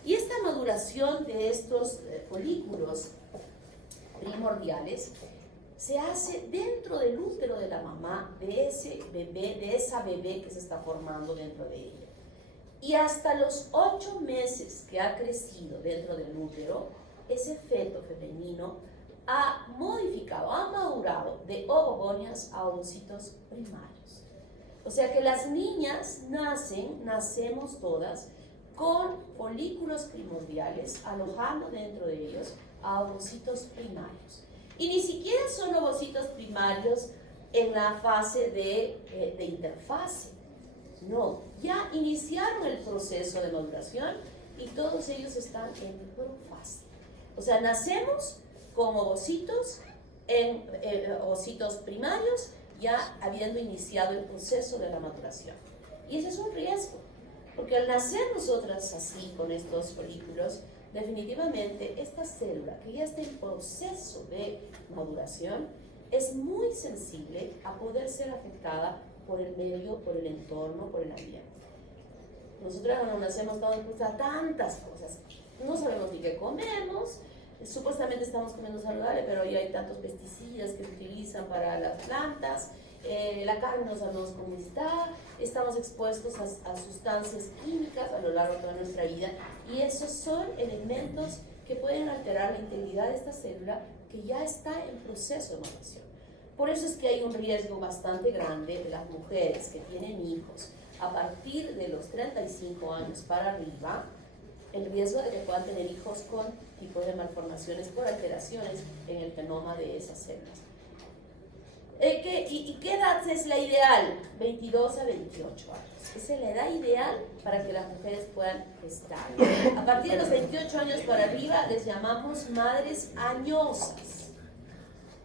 Y esta maduración de estos folículos primordiales se hace dentro del útero de la mamá, de ese bebé, de esa bebé que se está formando dentro de ella. Y hasta los 8 meses que ha crecido dentro del útero, ese feto femenino ha modificado, ha madurado de ovogonias a ovocitos primarios. O sea que las niñas nacemos todas con folículos primordiales alojando dentro de ellos a ovocitos primarios. Y ni siquiera son ovocitos primarios en la fase de interfase. No, ya iniciaron el proceso de maduración y todos ellos están en profase. O sea, nacemos con ovocitos, ovocitos primarios, ya habiendo iniciado el proceso de la maduración. Y ese es un riesgo, porque al nacer nosotras así, con estos folículos, definitivamente esta célula que ya está en proceso de maduración es muy sensible a poder ser afectada por el medio, por el entorno, por el ambiente. Nosotros cuando nacemos estamos expuestos a tantas cosas, no sabemos ni qué comemos, supuestamente estamos comiendo saludable, pero hoy hay tantos pesticidas que se utilizan para las plantas, la carne no sabemos cómo está, estamos expuestos a sustancias químicas a lo largo de toda nuestra vida, y esos son elementos que pueden alterar la integridad de esta célula que ya está en proceso de maduración. Por eso es que hay un riesgo bastante grande de las mujeres que tienen hijos a partir de los 35 años para arriba, el riesgo de que puedan tener hijos con tipos de malformaciones por alteraciones en el genoma de esas células. ¿Y qué edad es la ideal? 22 a 28 años. Esa es la edad ideal para que las mujeres puedan gestar. A partir de los 28 años para arriba les llamamos madres añosas.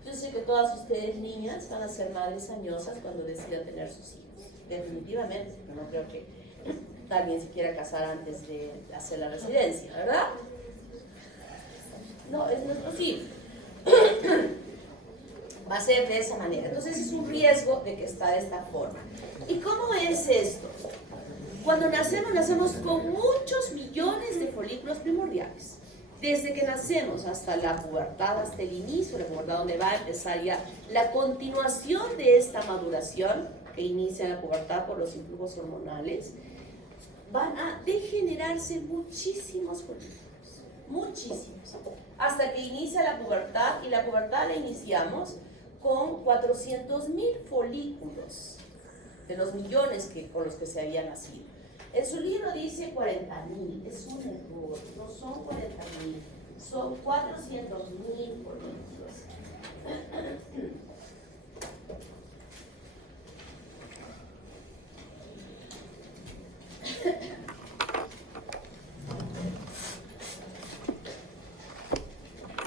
Yo sé que todas ustedes niñas van a ser madres añosas cuando decidan tener sus hijos. Definitivamente, pero no creo que alguien se quiera casar antes de hacer la residencia, ¿verdad? No, es nuestro sí. Va a ser de esa manera. Entonces es un riesgo de que está de esta forma. ¿Y cómo es esto? Cuando nacemos con muchos millones de folículos primordiales. Desde que nacemos hasta la pubertad, hasta el inicio de la pubertad, donde va a empezar ya la continuación de esta maduración que inicia en la pubertad por los influjos hormonales, van a degenerarse muchísimos folículos, muchísimos, hasta que inicia la pubertad, y la pubertad la iniciamos con 400.000 folículos de los millones con los que se había nacido. En su libro dice 40.000, es un error, no son 40.000, son 400.000 folículos.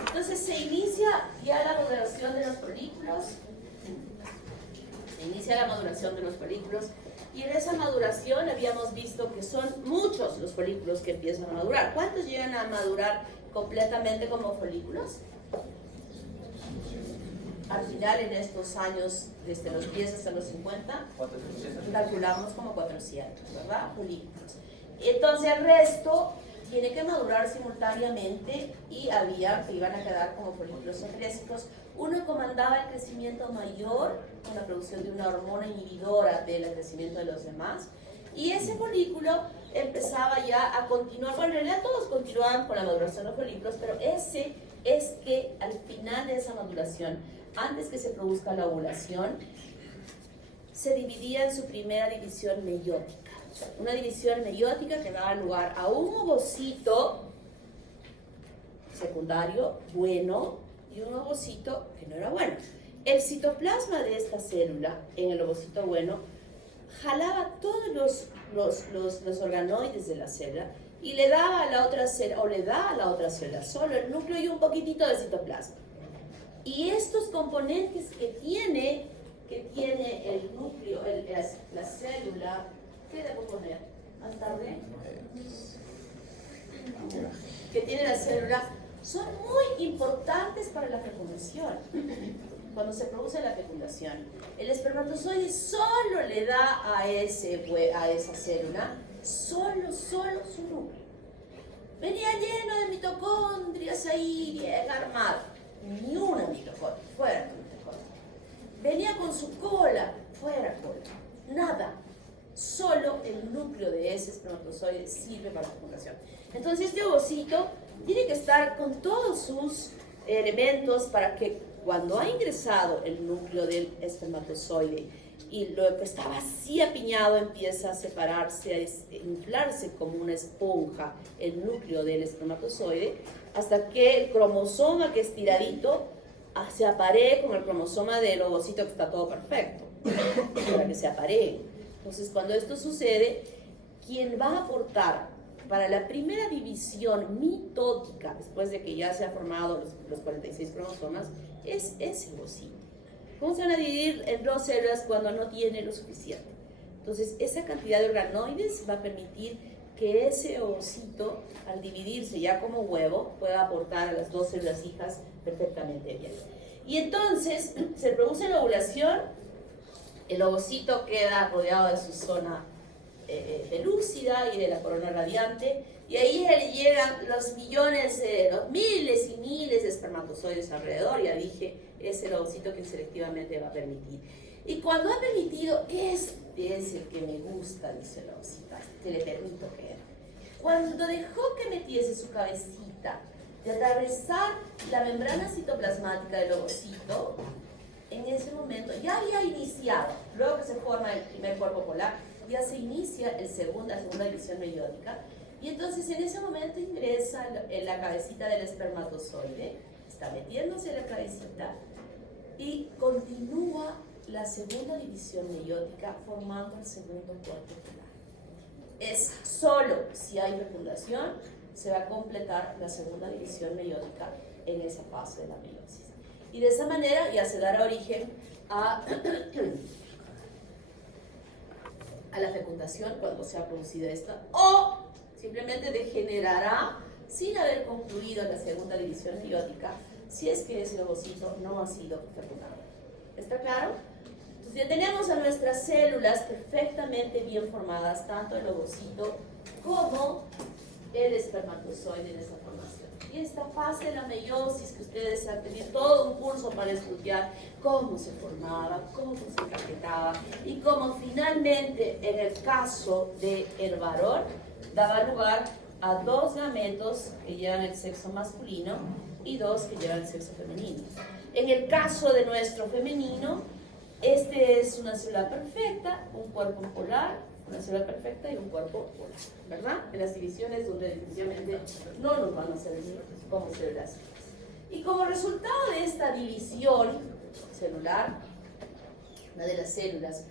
Entonces se inicia ya la maduración de los folículos, y en esa maduración habíamos visto que son muchos los folículos que empiezan a madurar. ¿Cuántos llegan a madurar completamente como folículos? Al final, en estos años, desde los 10 hasta los 50, calculamos como 400, ¿verdad? Folículos. Entonces el resto tiene que madurar simultáneamente, y había que iban a quedar como folículos secrésicos. Uno comandaba el crecimiento mayor con la producción de una hormona inhibidora del crecimiento de los demás, y ese folículo empezaba ya a continuar. Bueno, en realidad todos continuaban con la maduración de los folículos, pero ese es que al final de esa maduración, antes que se produzca la ovulación, se dividía en su primera división meiótica. Una división meiótica que daba lugar a un ovocito secundario bueno y un ovocito que no era bueno. El citoplasma de esta célula, en el ovocito bueno, jalaba todos los organoides de la célula y le daba a la otra célula, o le da a la otra célula solo el núcleo y un poquitito de citoplasma. Y estos componentes que tiene el núcleo, la célula, ¿qué debo poner? ¿Más tarde? Que tiene la célula, son muy importantes para la fecundación. Cuando se produce la fecundación, el espermatozoide solo le da a esa célula, solo su núcleo. Venía lleno de mitocondrias ahí, bien armado. ni una mitocondria, fuera con mitocondria. Venía con su cola, fuera cola, nada. Solo el núcleo de ese espermatozoide sirve para la fecundación. Entonces este ovocito tiene que estar con todos sus elementos para que cuando ha ingresado el núcleo del espermatozoide y lo que estaba así apiñado empieza a separarse, a inflarse como una esponja el núcleo del espermatozoide, hasta que el cromosoma que es tiradito se aparee con el cromosoma del ovocito que está todo perfecto, para que se aparee. Entonces, cuando esto sucede, quien va a aportar para la primera división mitótica, después de que ya se han formado los 46 cromosomas, es ese ovocito. ¿Cómo se van a dividir en 2 células cuando no tiene lo suficiente? Entonces, esa cantidad de organoides va a permitir que ese ovocito, al dividirse ya como huevo, pueda aportar a las 2 células hijas perfectamente bien. Y entonces, se produce la ovulación, el ovocito queda rodeado de su zona pelúcida y de la corona radiante, y ahí llegan los millones, los miles y miles de espermatozoides alrededor. Ya dije, es el ovocito que selectivamente va a permitir. Y cuando ha permitido, este es el que me gusta, dice el ovocito, que le permito que era. Cuando dejó que metiese su cabecita de atravesar la membrana citoplasmática del ovocito, en ese momento ya había iniciado, luego que se forma el primer cuerpo polar, ya se inicia la segunda división meiótica, y entonces en ese momento ingresa en la cabecita del espermatozoide, está metiéndose la cabecita, y continúa la segunda división meiótica formando el segundo cuerpo polar. Es solo si hay fecundación se va a completar la segunda división meiótica en esa fase de la meiosis. Y de esa manera ya se dará origen a la fecundación cuando se ha producido esta, o simplemente degenerará sin haber concluido la segunda división meiótica si es que ese ovocito no ha sido fecundado. ¿Está claro? Entonces ya tenemos a nuestras células perfectamente bien formadas, tanto el ovocito como el espermatozoide en esa formación. Y esta fase de la meiosis que ustedes han tenido todo un curso para estudiar cómo se formaba, cómo se empaquetaba y cómo finalmente en el caso del varón daba lugar a 2 gametos que llevan el sexo masculino y 2 que llevan el sexo femenino. En el caso de nuestro femenino, este es una célula perfecta, un cuerpo polar, una célula perfecta y un cuerpo polar, ¿verdad? En las divisiones donde definitivamente no nos van a servir como células. Y como resultado de esta división celular, una de las células,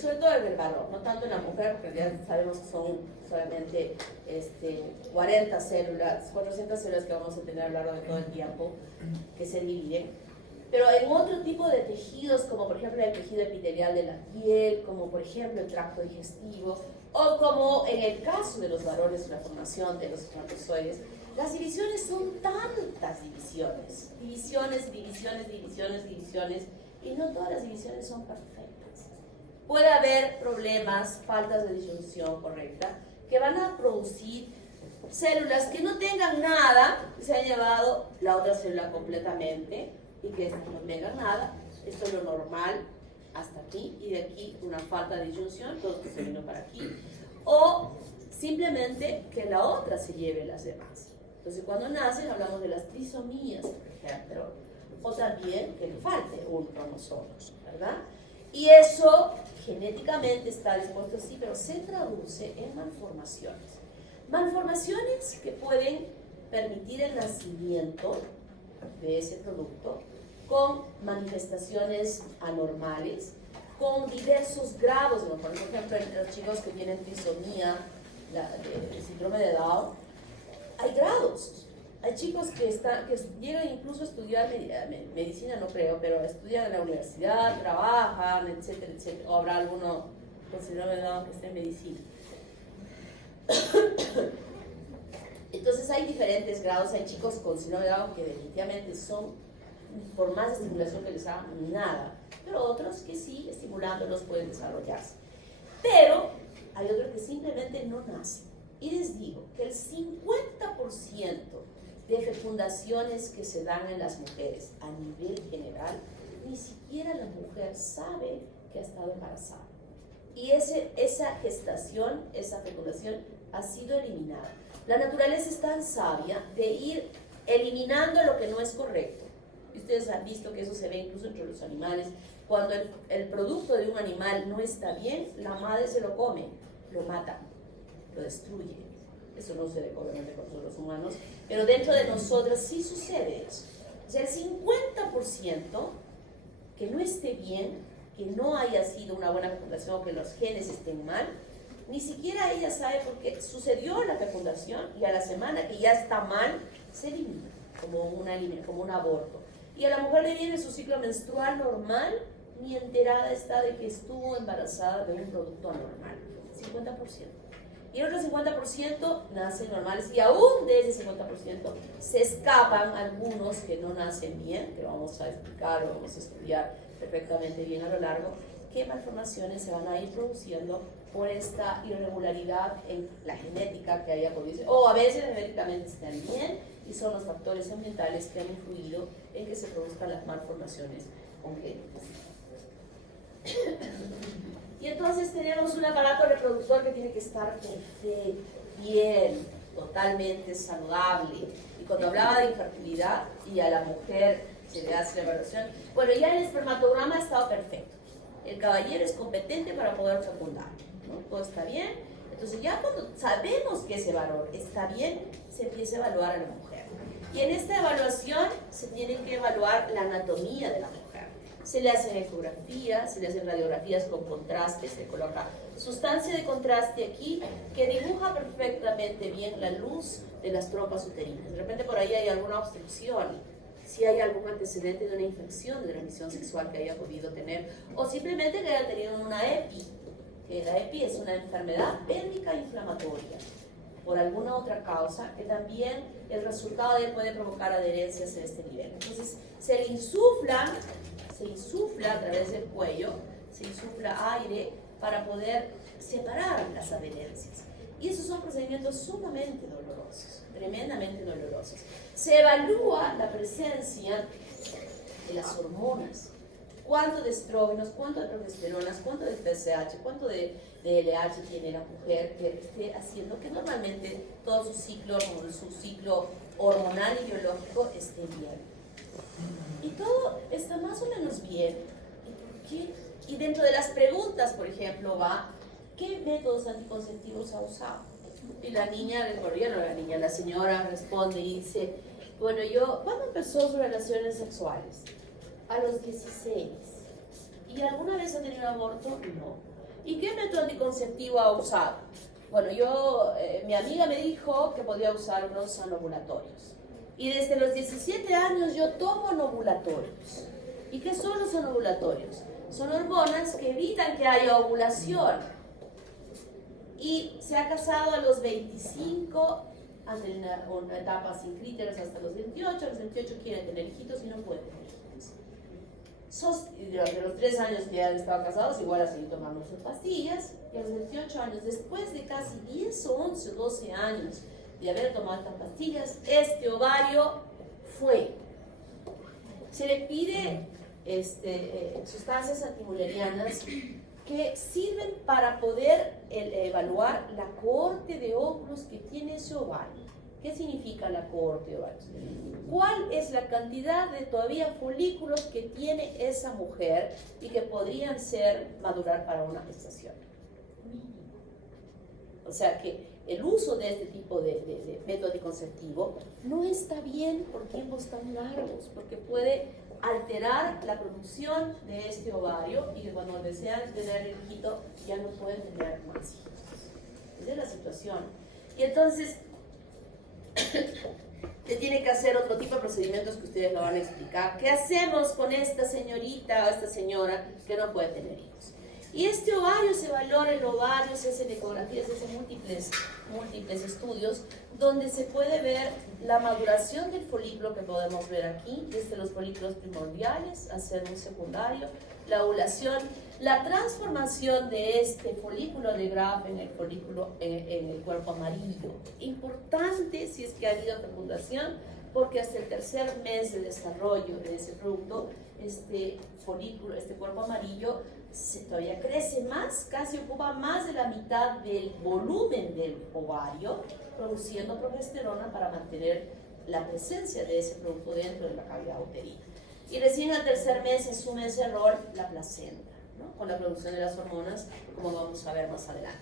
sobre todo en el varón, no tanto en la mujer, porque ya sabemos que son solamente 40 células, 400 células que vamos a tener a lo largo de todo el tiempo, que se dividen. Pero en otro tipo de tejidos, como por ejemplo el tejido epitelial de la piel, como por ejemplo el tracto digestivo, o como en el caso de los varones, la formación de los espermatozoides, las divisiones son tantas divisiones, y no todas las divisiones son perfectas. Puede haber problemas, faltas de disyunción correcta, que van a producir células que no tengan nada, que se ha llevado la otra célula completamente, y que estas no tengan nada. Esto es lo normal hasta aquí, y de aquí una falta de disyunción, todo esto se vino para aquí, o simplemente que la otra se lleve las demás. Entonces cuando nacen hablamos de las trisomías, por ejemplo, o también que le falte un cromosoma, ¿verdad? Y eso genéticamente está dispuesto así, pero se traduce en malformaciones. Malformaciones que pueden permitir el nacimiento de ese producto con manifestaciones anormales, con diversos grados, por ejemplo, en los chicos que tienen trisomía, el síndrome de Down, hay grados. Hay chicos que llegan incluso a estudiar medicina, no creo, pero estudian en la universidad, trabajan, etcétera, etcétera. O habrá alguno con síndrome de Down que esté en medicina. Entonces hay diferentes grados. Hay chicos con síndrome de Down que definitivamente son, por más estimulación que les hagan, nada. Pero otros que sí, estimulándolos, pueden desarrollarse. Pero hay otros que simplemente no nacen. Y les digo que el 50% de fecundaciones que se dan en las mujeres a nivel general, ni siquiera la mujer sabe que ha estado embarazada. Y esa gestación, esa fecundación ha sido eliminada. La naturaleza es tan sabia de ir eliminando lo que no es correcto. Y ustedes han visto que eso se ve incluso entre los animales. Cuando el producto de un animal no está bien, la madre se lo come, lo mata, lo destruye. Eso no sucede obviamente con nosotros los humanos, pero dentro de nosotros sí sucede eso. O sea, el 50% que no esté bien, que no haya sido una buena fecundación o que los genes estén mal, ni siquiera ella sabe porque sucedió la fecundación y a la semana que ya está mal, se elimina como un aborto. Y a la mujer le viene su ciclo menstrual normal, ni enterada está de que estuvo embarazada de un producto anormal. 50%. Y el otro 50% nacen normales y aún de ese 50% se escapan algunos que no nacen bien, que vamos a explicar o vamos a estudiar perfectamente bien a lo largo, qué malformaciones se van a ir produciendo por esta irregularidad en la genética que haya podido, o a veces genéticamente están bien y son los factores ambientales que han influido en que se produzcan las malformaciones congénitas. Y entonces tenemos un aparato reproductor que tiene que estar perfecto, bien, totalmente saludable. Y cuando hablaba de infertilidad y a la mujer se le hace la evaluación, bueno, ya el espermatograma ha estado perfecto. El caballero es competente para poder fecundar, ¿no? Todo está bien. Entonces ya cuando sabemos que ese valor está bien, se empieza a evaluar a la mujer. Y en esta evaluación se tiene que evaluar la anatomía de la mujer. Se le hacen ecografías, se le hacen radiografías con contraste, se coloca sustancia de contraste aquí que dibuja perfectamente bien la luz de las trompas uterinas. De repente por ahí hay alguna obstrucción, si hay algún antecedente de una infección de transmisión sexual que haya podido tener, o simplemente que haya tenido una EPI, que la EPI es una enfermedad pélvica inflamatoria, por alguna otra causa, que también el resultado de él puede provocar adherencias en este nivel. Entonces se le insufla a través del cuello, se insufla aire para poder separar las adherencias. Y esos son procedimientos sumamente dolorosos, tremendamente dolorosos. Se evalúa la presencia de las hormonas. ¿Cuánto de estrógenos, cuánto de progesteronas, cuánto de FSH, cuánto de LH tiene la mujer que esté haciendo que normalmente todo su ciclo hormonal y biológico esté bien? Y todo está más o menos bien. Y dentro de las preguntas, por ejemplo, va, ¿qué métodos anticonceptivos ha usado? Y la niña, bueno, ya no la niña, la señora responde y dice, bueno, ¿cuándo empezó sus relaciones sexuales? A los 16. ¿Y alguna vez ha tenido aborto? No. ¿Y qué método anticonceptivo ha usado? Bueno, mi amiga me dijo que podía usar unos anovulatorios. Y desde los 17 años yo tomo anovulatorios. ¿Y qué son los anovulatorios? Son hormonas que evitan que haya ovulación. Y se ha casado a los 25, ante una etapa sin críteres hasta los 28. A los 28 quieren tener hijitos y no pueden tener hijitos. Durante los 3 años que ya han estado casados, igual a seguir tomando sus pastillas. Y a los 28 años, después de casi 10 o 11 o 12 años de haber tomado estas pastillas, este ovario fue. Se le pide sustancias antimullerianas que sirven para poder evaluar la cohorte de óvulos que tiene ese ovario. ¿Qué significa la cohorte de ovarios? ¿Cuál es la cantidad de todavía folículos que tiene esa mujer y que podrían madurar para una gestación? O sea que el uso de este tipo de método anticonceptivo no está bien por tiempos tan largos, porque puede alterar la producción de este ovario y que cuando desean tener el hijito ya no pueden tener más hijos. Esa es la situación. Y entonces se tiene que hacer otro tipo de procedimientos que ustedes lo van a explicar. ¿Qué hacemos con esta señorita o esta señora que no puede tener hijos? Y este ovario se valora, el ovario se hacen ecografías, se hacen múltiples estudios donde se puede ver la maduración del folículo que podemos ver aquí, desde los folículos primordiales hacia un secundario, la ovulación, la transformación de este folículo de Graf en el folículo en el cuerpo amarillo. Importante si es que ha habido fecundación porque hasta el tercer mes de desarrollo de ese producto, este folículo, este cuerpo amarillo, todavía crece más, casi ocupa más de la mitad del volumen del ovario, produciendo progesterona para mantener la presencia de ese producto dentro de la cavidad uterina. Y recién al tercer mes asume ese rol la placenta, ¿no? Con la producción de las hormonas, como vamos a ver más adelante.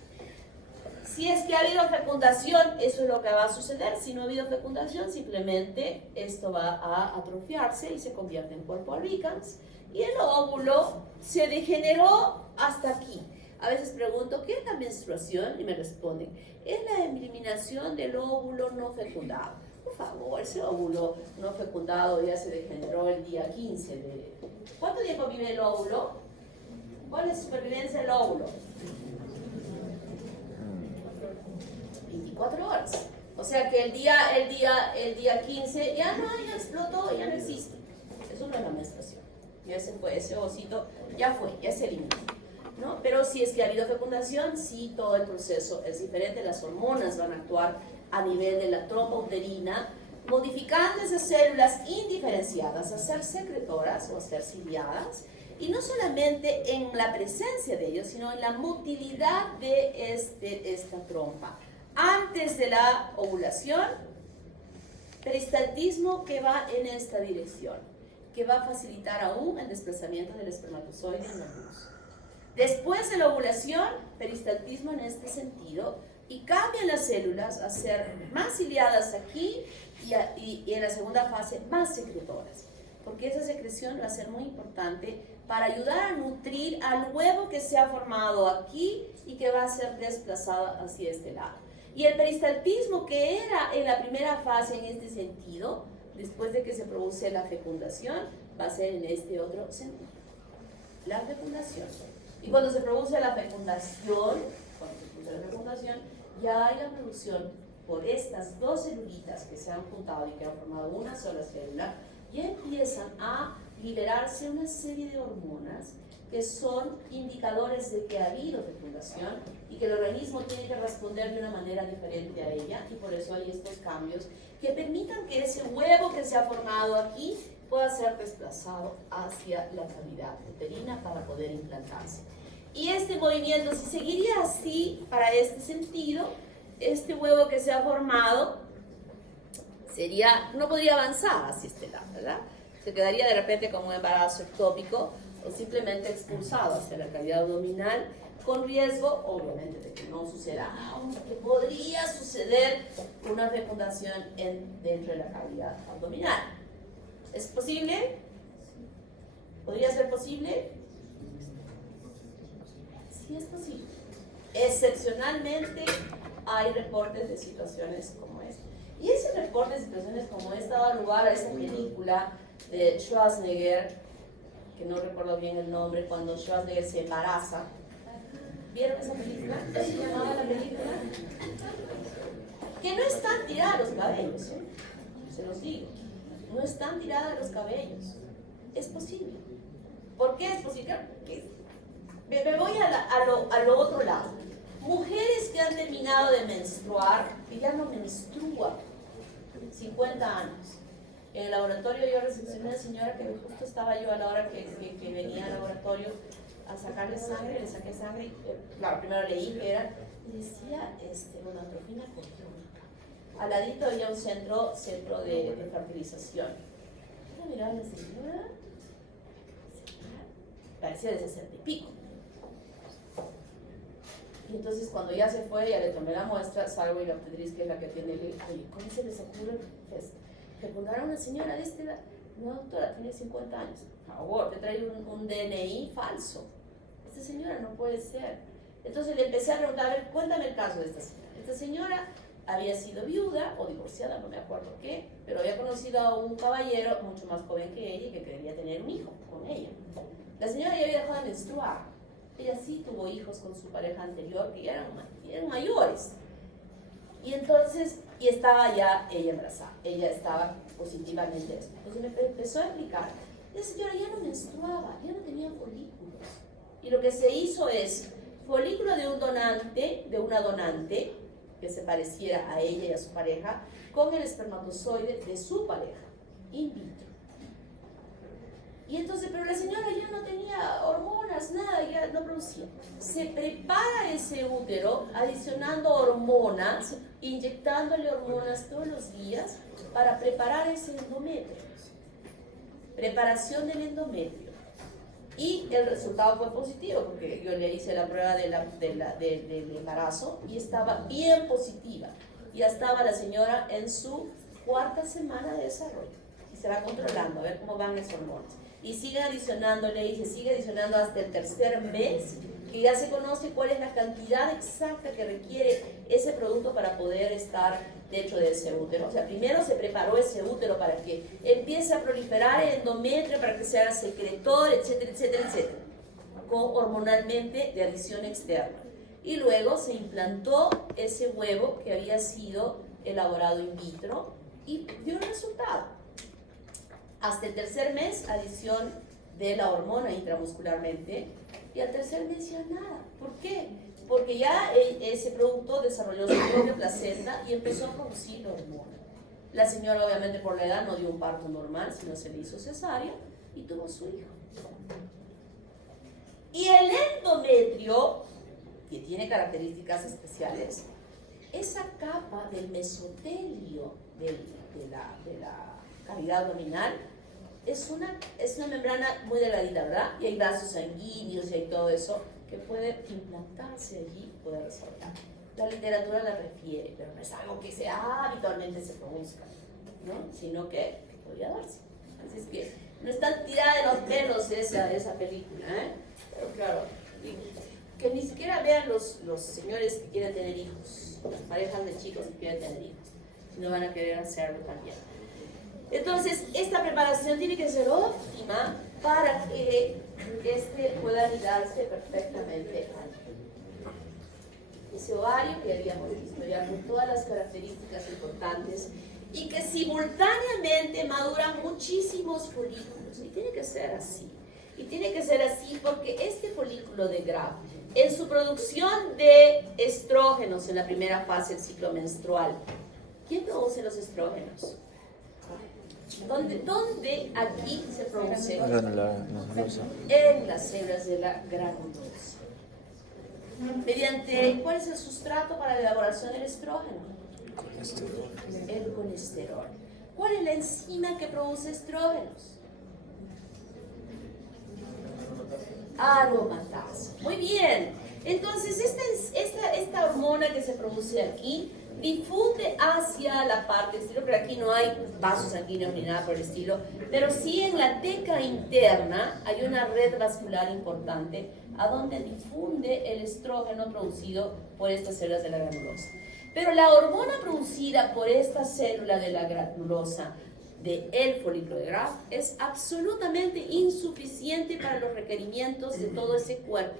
Si es que ha habido fecundación, eso es lo que va a suceder. Si no ha habido fecundación, simplemente esto va a atrofiarse y se convierte en cuerpo albicans. Y el óvulo se degeneró hasta aquí. A veces pregunto, ¿qué es la menstruación? Y me responden, es la eliminación del óvulo no fecundado. Por favor, ese óvulo no fecundado ya se degeneró el día 15 de... ¿Cuánto tiempo vive el óvulo? ¿Cuál es la supervivencia del óvulo? 24 horas. O sea que el día 15 ya explotó, ya no existe. Eso no es la menstruación. Ya se fue, ese ovocito ya se eliminó, ¿no? Pero si es que ha habido fecundación, sí, todo el proceso es diferente. Las hormonas van a actuar a nivel de la trompa uterina, modificando esas células indiferenciadas a ser secretoras o a ser ciliadas, y no solamente en la presencia de ellos, sino en la motilidad de esta trompa. Antes de la ovulación, peristaltismo que va en esta dirección, que va a facilitar aún el desplazamiento del espermatozoide en la luz. Después de la ovulación, peristaltismo en este sentido, y cambian las células a ser más ciliadas aquí y en la segunda fase más secretoras, porque esa secreción va a ser muy importante para ayudar a nutrir al huevo que se ha formado aquí y que va a ser desplazado hacia este lado. Y el peristaltismo, que era en la primera fase en este sentido, después de que se produce la fecundación, va a ser en este otro sentido. La fecundación. Y cuando se produce la fecundación, ya hay la producción por estas dos celulitas que se han juntado y que han formado una sola célula, ya empiezan a liberarse una serie de hormonas que son indicadores de que ha habido fecundación y que el organismo tiene que responder de una manera diferente a ella, y por eso hay estos cambios que permitan que ese huevo que se ha formado aquí pueda ser desplazado hacia la cavidad uterina para poder implantarse. Y este movimiento, si seguiría así para este sentido, este huevo que se ha formado no podría avanzar hacia este lado, ¿verdad? Se quedaría de repente como un embarazo ectópico o simplemente expulsado hacia la cavidad abdominal, con riesgo, obviamente, de que no suceda, aunque podría suceder una fecundación dentro de la cavidad abdominal. ¿Es posible? ¿Podría ser posible? Sí, es posible. Excepcionalmente hay reportes de situaciones como esta. Y ese reporte de situaciones como esta da lugar a esa película de Schwarzenegger, que no recuerdo bien el nombre, cuando Schwarzenegger se embaraza. ¿Vieron esa película? ¿Cómo se llamaba la película? Que no están tirados los cabellos, ¿eh? Se los digo. No están tirados los cabellos. Es posible. ¿Por qué es posible? Me voy a lo otro lado. Mujeres que han terminado de menstruar, que ya no menstruan, 50 años. En el laboratorio yo recepcioné a una señora que justo estaba yo a la hora que venía al laboratorio a sacarle sangre, le saqué sangre, y, claro, primero leí que era, y decía gonatrofina coriónica. Al ladito había un centro de fertilización. Yo miraba a la señora, parecía de 60 y pico. Y entonces cuando ya se fue, ya le tomé la muestra, salgo y la obstetriz, que es la que atiende, le digo, oye, ¿cómo se les ocurre fecundar a una señora de esta edad? No, doctora, tiene 50 años. Por favor, te trae un DNI falso. Esta señora no puede ser. Entonces le empecé a preguntar, a ver, cuéntame el caso de esta señora. Esta señora había sido viuda o divorciada, no me acuerdo qué, pero había conocido a un caballero mucho más joven que ella y que quería tener un hijo con ella. La señora ya había dejado de menstruar. Ella sí tuvo hijos con su pareja anterior, que ya eran mayores. Y entonces, estaba ya ella embarazada. Ella estaba positivamente. Entonces me empezó a explicar. La señora ya no menstruaba, ya no tenía folículos. Y lo que se hizo es folículo de un donante, de una donante, que se pareciera a ella y a su pareja, con el espermatozoide de su pareja, in vitro. Y entonces, pero la señora ya no tenía hormonas, nada, ya no producía. Se prepara ese útero adicionando hormonas, inyectándole hormonas todos los días para preparar ese endometrio. Preparación del endometrio. Y el resultado fue positivo, porque yo le hice la prueba del embarazo y estaba bien positiva. Ya estaba la señora en su 4ª semana de desarrollo. Y se va controlando, a ver cómo van las hormonas. Y sigue adicionándole y se sigue adicionando hasta el 3er mes, que ya se conoce cuál es la cantidad exacta que requiere ese producto para poder estar dentro de ese útero. O sea, primero se preparó ese útero para que empiece a proliferar el endometrio, para que se haga secretor, etcétera, etcétera, etcétera, hormonalmente de adición externa. Y luego se implantó ese huevo que había sido elaborado in vitro y dio un resultado. Hasta el 3er mes, adición de la hormona intramuscularmente, y al 3er mes ya nada. ¿Por qué? Porque ya ese producto desarrolló su propia placenta y empezó a producir la hormona. La señora, obviamente, por la edad no dio un parto normal, sino se le hizo cesárea y tuvo su hijo. Y el endometrio, que tiene características especiales, esa capa del mesotelio de la cavidad abdominal es una membrana muy delgadita, ¿verdad? Y hay vasos sanguíneos y hay todo eso que puede implantarse allí y puede desarrollar. La literatura la refiere, pero no es algo que habitualmente se produzca, ¿no? Sino que podría darse. Así es que no está tirada de los pelos esa película, ¿eh? Pero claro, que ni siquiera vean los señores que quieren tener hijos, las parejas de chicos que quieren tener hijos, sino van a querer hacerlo también. Entonces, esta preparación tiene que ser óptima para que pueda ligarse perfectamente al ese ovario que habíamos visto ya con todas las características importantes y que simultáneamente maduran muchísimos folículos. Y tiene que ser así. Y tiene que ser así porque este folículo de Graf, en su producción de estrógenos en la primera fase del ciclo menstrual, ¿quién produce los estrógenos? ¿Dónde aquí se produce? En las células de la granulosa. Mediante, ¿cuál es el sustrato para la elaboración del estrógeno? El colesterol. ¿Cuál es la enzima que produce estrógenos? Aromatasa. Muy bien. Entonces, esta hormona que se produce aquí difunde hacia la parte exterior, pero aquí no hay vasos sanguíneos ni nada por el estilo, pero sí en la teca interna hay una red vascular importante a donde difunde el estrógeno producido por estas células de la granulosa. Pero la hormona producida por esta célula de la granulosa del folículo de Graf es absolutamente insuficiente para los requerimientos de todo ese cuerpo,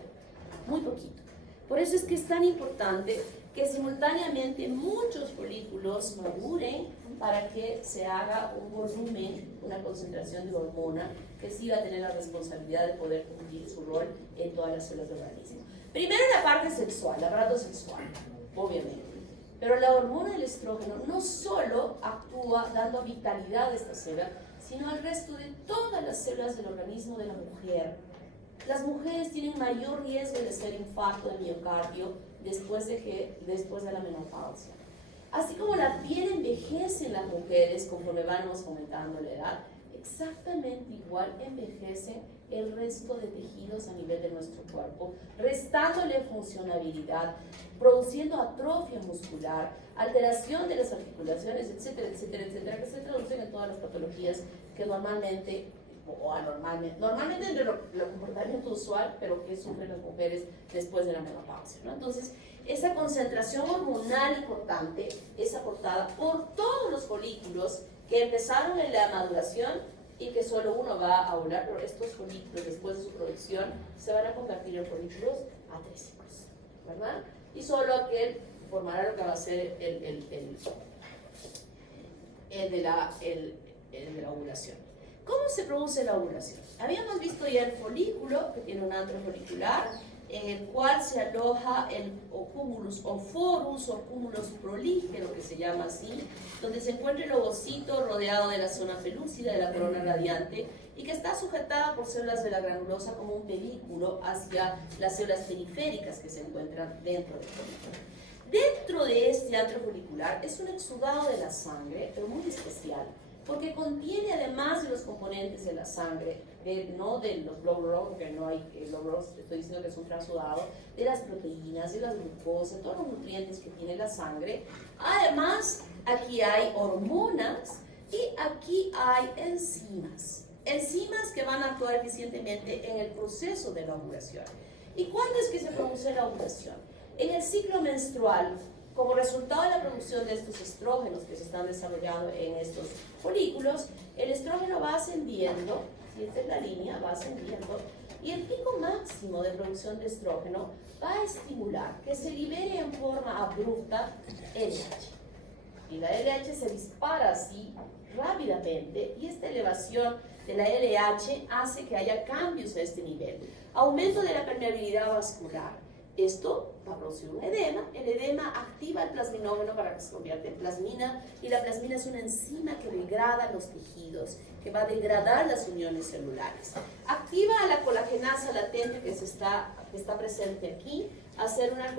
muy poquito. Por eso es que es tan importante que simultáneamente muchos folículos maduren para que se haga un volumen, una concentración de hormona que sí va a tener la responsabilidad de poder cumplir su rol en todas las células del organismo. Primero la parte sexual, el aparato sexual, obviamente. Pero la hormona del estrógeno no solo actúa dando vitalidad a esta célula, sino al resto de todas las células del organismo de la mujer. Las mujeres tienen mayor riesgo de hacer infarto de miocardio después de la menopausia. Así como la piel envejece en las mujeres conforme vamos aumentando la edad, exactamente igual envejecen el resto de tejidos a nivel de nuestro cuerpo, restándole funcionalidad, produciendo atrofia muscular, alteración de las articulaciones, etcétera, etcétera, etcétera, que se traducen en todas las patologías que normalmente o anormalmente, normalmente entre lo comportamiento usual, pero que sufren las mujeres después de la menopausia, ¿no? Entonces, esa concentración hormonal importante es aportada por todos los folículos que empezaron en la maduración y que solo uno va a ovular, pero estos folículos después de su producción se van a convertir en folículos atrésicos, ¿verdad? Y solo aquel formará lo que va a ser el de la ovulación. ¿Cómo se produce la ovulación? Habíamos visto ya el folículo, que tiene un antro folicular, en el cual se aloja el cúmulus oforus o cúmulus prolígero, que se llama así, donde se encuentra el ovocito rodeado de la zona pelúcida de la corona radiante y que está sujetada por células de la granulosa como un pedículo hacia las células periféricas que se encuentran dentro del folículo. Dentro de este antro folicular es un exudado de la sangre, pero muy especial, porque contiene, además de los componentes de la sangre, no de los glóbulos, porque no hay glóbulos, estoy diciendo que es un transudado, de las proteínas, de la glucosa, todos los nutrientes que tiene la sangre. Además, aquí hay hormonas y aquí hay enzimas. Enzimas que van a actuar eficientemente en el proceso de la ovulación. ¿Y cuándo es que se produce la ovulación? En el ciclo menstrual, como resultado de la producción de estos estrógenos que se están desarrollando en estos folículos, el estrógeno va ascendiendo, si esta es la línea, va ascendiendo, y el pico máximo de producción de estrógeno va a estimular que se libere en forma abrupta LH. Y la LH se dispara así rápidamente, y esta elevación de la LH hace que haya cambios a este nivel. Aumento de la permeabilidad vascular. Esto va a producir un edema. El edema activa el plasminógeno para que se convierta en plasmina, y la plasmina es una enzima que degrada los tejidos, que va a degradar las uniones celulares. Activa a la colagenasa latente que está presente aquí, a hacer una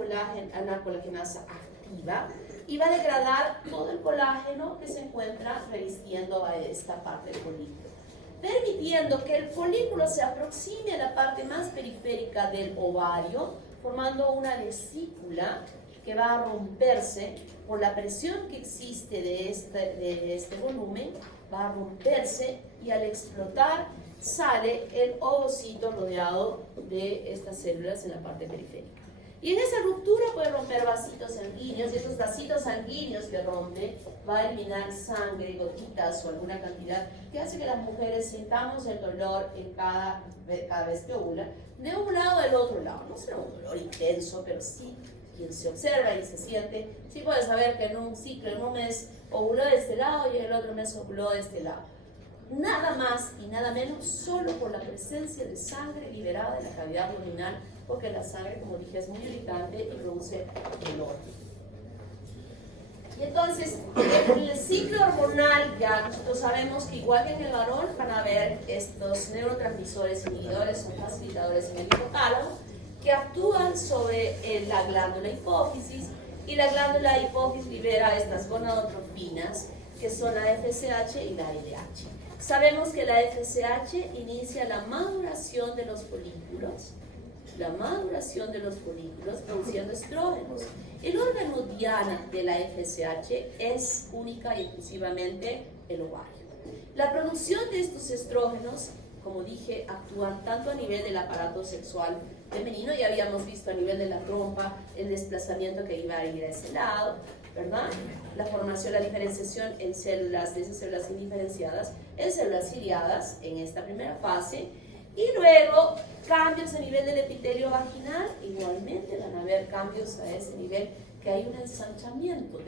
colagenasa activa, y va a degradar todo el colágeno que se encuentra revistiendo a esta parte del folículo, permitiendo que el folículo se aproxime a la parte más periférica del ovario, formando una vesícula que va a romperse por la presión que existe de este volumen, va a romperse, y al explotar sale el ovocito rodeado de estas células en la parte periférica. Y en esa ruptura puede romper vasitos sanguíneos, y esos vasitos sanguíneos que rompe va a eliminar sangre, gotitas o alguna cantidad que hace que las mujeres sintamos el dolor en cada vez que ovula, de un lado o del otro lado. No será un dolor intenso, pero sí, quien se observa y se siente, sí puede saber que en un ciclo, en un mes ovuló de este lado y en el otro mes ovuló de este lado. Nada más y nada menos, solo por la presencia de sangre liberada de la cavidad abdominal, porque la sangre, como dije, es muy irritante y produce dolor. Y entonces, en el ciclo hormonal ya nosotros sabemos que igual que en el varón van a haber estos neurotransmisores inhibidores o facilitadores en el hipotálamo que actúan sobre la glándula hipófisis, y la glándula hipófisis libera estas gonadotropinas que son la FSH y la LH. Sabemos que la FSH inicia la maduración de los folículos, produciendo estrógenos. El órgano diana de la FSH es única y exclusivamente el ovario. La producción de estos estrógenos, como dije, actúan tanto a nivel del aparato sexual femenino, ya habíamos visto a nivel de la trompa el desplazamiento que iba a ir a ese lado, ¿verdad? La formación, la diferenciación en células, de esas células indiferenciadas, en células ciliadas en esta primera fase, y luego cambios a nivel del epitelio vaginal. Igualmente van a haber cambios a ese nivel, que hay un ensanchamiento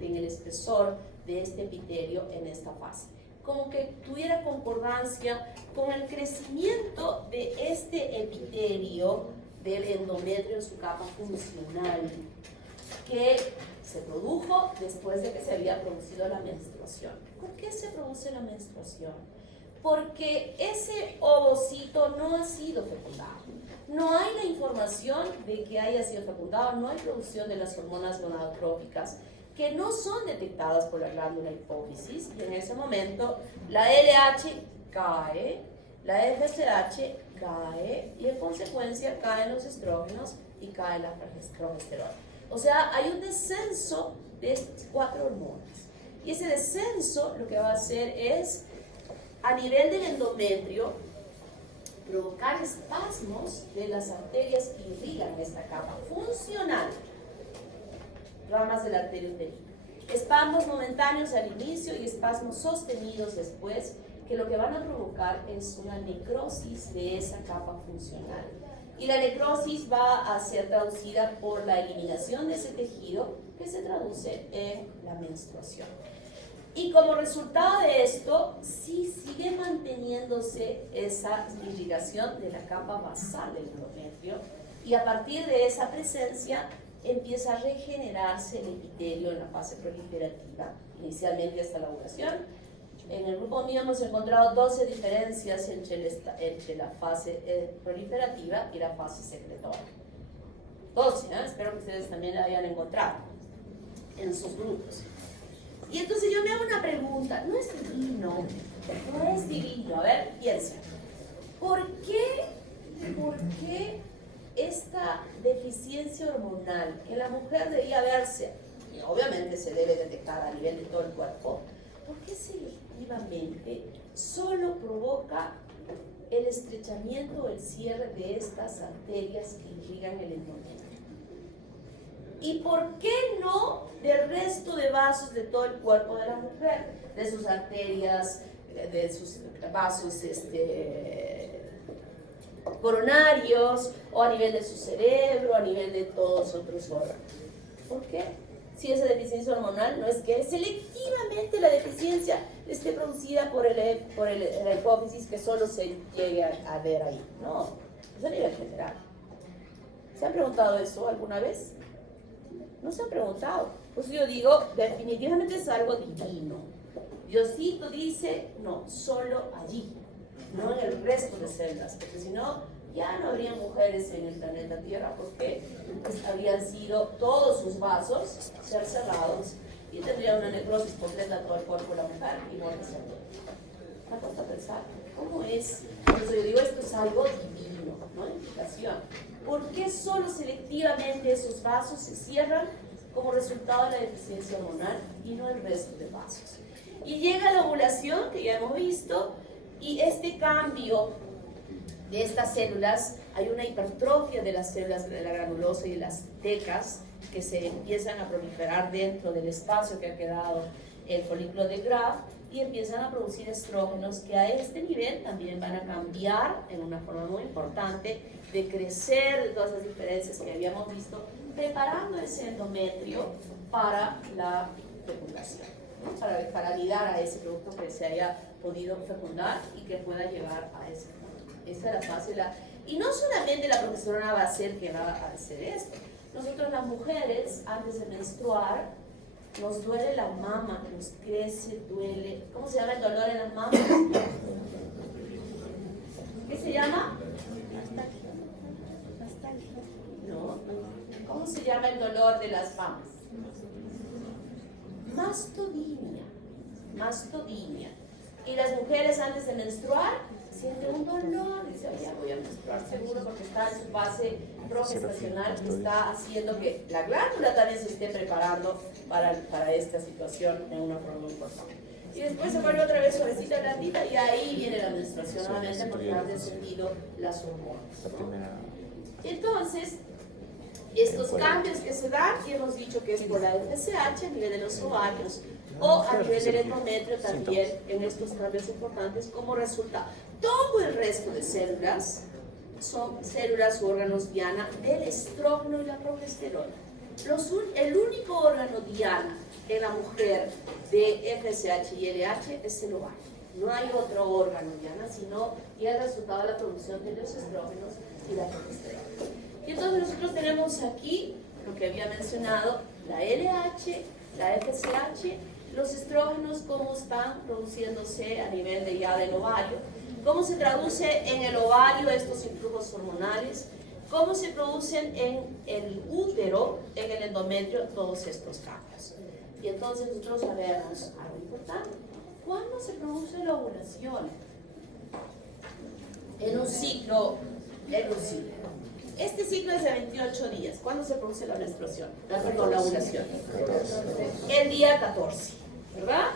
en el espesor de este epitelio en esta fase, como que tuviera concordancia con el crecimiento de este epitelio del endometrio en su capa funcional, que se produjo después de que se había producido la menstruación. ¿Por qué se produce la menstruación? Porque ese ovocito no ha sido fecundado. No hay la información de que haya sido fecundado, no hay producción de las hormonas gonadotróficas que no son detectadas por la glándula hipófisis, y en ese momento la LH cae, la FSH cae, y en consecuencia caen los estrógenos y cae la progesterona. O sea, hay un descenso de estas 4 hormonas, y ese descenso lo que va a hacer es, a nivel del endometrio, provocar espasmos de las arterias que irrigan esta capa funcional, ramas de la arteria uterina. Espasmos momentáneos al inicio y espasmos sostenidos después, que lo que van a provocar es una necrosis de esa capa funcional. Y la necrosis va a ser traducida por la eliminación de ese tejido, que se traduce en la menstruación. Y como resultado de esto, sí sigue manteniendo esa irrigación de la capa basal del endometrio, Y a partir de esa presencia empieza a regenerarse el epitelio en la fase proliferativa, inicialmente hasta la ovulación. En el grupo mío hemos encontrado 12 diferencias entre la fase proliferativa y la fase secretora. 12, espero que ustedes también la hayan encontrado en sus grupos. Y entonces yo me hago una pregunta, ¿no es divino? No es divino. A ver, piensa. ¿Por qué esta deficiencia hormonal que la mujer debía verse, y obviamente se debe detectar a nivel de todo el cuerpo, por qué selectivamente solo provoca el estrechamiento o el cierre de estas arterias que irrigan el endometrio? ¿Y por qué no del resto de vasos de todo el cuerpo de la mujer? De sus arterias, de sus vasos coronarios, o a nivel de su cerebro, a nivel de todos otros órganos. ¿Por qué? Si esa deficiencia hormonal no es que selectivamente la deficiencia esté producida por la hipófisis que solo se llegue a ver ahí. No, es a nivel general. ¿Se han preguntado eso alguna vez? No se han preguntado. Pues yo digo, definitivamente es algo divino. Diosito dice, no, solo allí, no en el resto de células, porque si no, ya no habría mujeres en el planeta Tierra, porque pues, habrían sido todos sus vasos ser cerrados y tendría una necrosis completa todo el cuerpo de la mujer y no el cerebro. Me cuesta pensar, ¿cómo es? Por eso yo digo, esto es algo divino, ¿no? Implicación. ¿Por qué solo selectivamente esos vasos se cierran como resultado de la deficiencia hormonal y no el resto de vasos? Y llega la ovulación, que ya hemos visto, y este cambio de estas células, hay una hipertrofia de las células de la granulosa y de las tecas que se empiezan a proliferar dentro del espacio que ha quedado el folículo de Graf y empiezan a producir estrógenos que a este nivel también van a cambiar en una forma muy importante de crecer de todas las diferencias que habíamos visto, preparando ese endometrio para la fecundación, ¿no? para lidar a ese producto que se haya podido fecundar y que pueda llegar a ese punto. Esa es la fase. Y no solamente la progesterona va a hacer que va a hacer esto. Nosotros las mujeres, antes de menstruar, nos duele la mama, nos crece, duele. ¿Cómo se llama el dolor en las mamas? ¿Qué se llama? No. ¿Cómo se llama el dolor de las mamas? Mastodinia. Mastodinia. Y las mujeres antes de menstruar sienten un dolor, dice, ya voy a menstruar seguro porque está en su fase progestacional que está haciendo que la glándula también se esté preparando para esta situación de una forma muy importante. Y después se vuelve otra vez suavecita, blandita, y ahí viene la menstruación nuevamente porque han descendido las hormonas, ¿no? Entonces, estos cambios que se dan, y hemos dicho que es por la FSH a nivel de los ovarios o a nivel del endometrio también en estos cambios importantes como resultado. Todo el resto de células son células o órganos diana del estrógeno y la progesterona. El único órgano diana en la mujer de FSH y LH es el ovario. No hay otro órgano diana, sino y el resultado de la producción de los estrógenos y la progesterona. Y entonces nosotros tenemos aquí lo que había mencionado, la LH, la FSH, los estrógenos, cómo están produciéndose a nivel de ya del ovario, cómo se traduce en el ovario estos influjos hormonales, cómo se producen en el útero, en el endometrio, todos estos cambios. Y entonces nosotros sabemos algo importante. ¿Cuándo se produce la ovulación? En un ciclo. Este ciclo es de 28 días. ¿Cuándo se produce la menstruación? Perdón, la ovulación. El día 14, ¿verdad?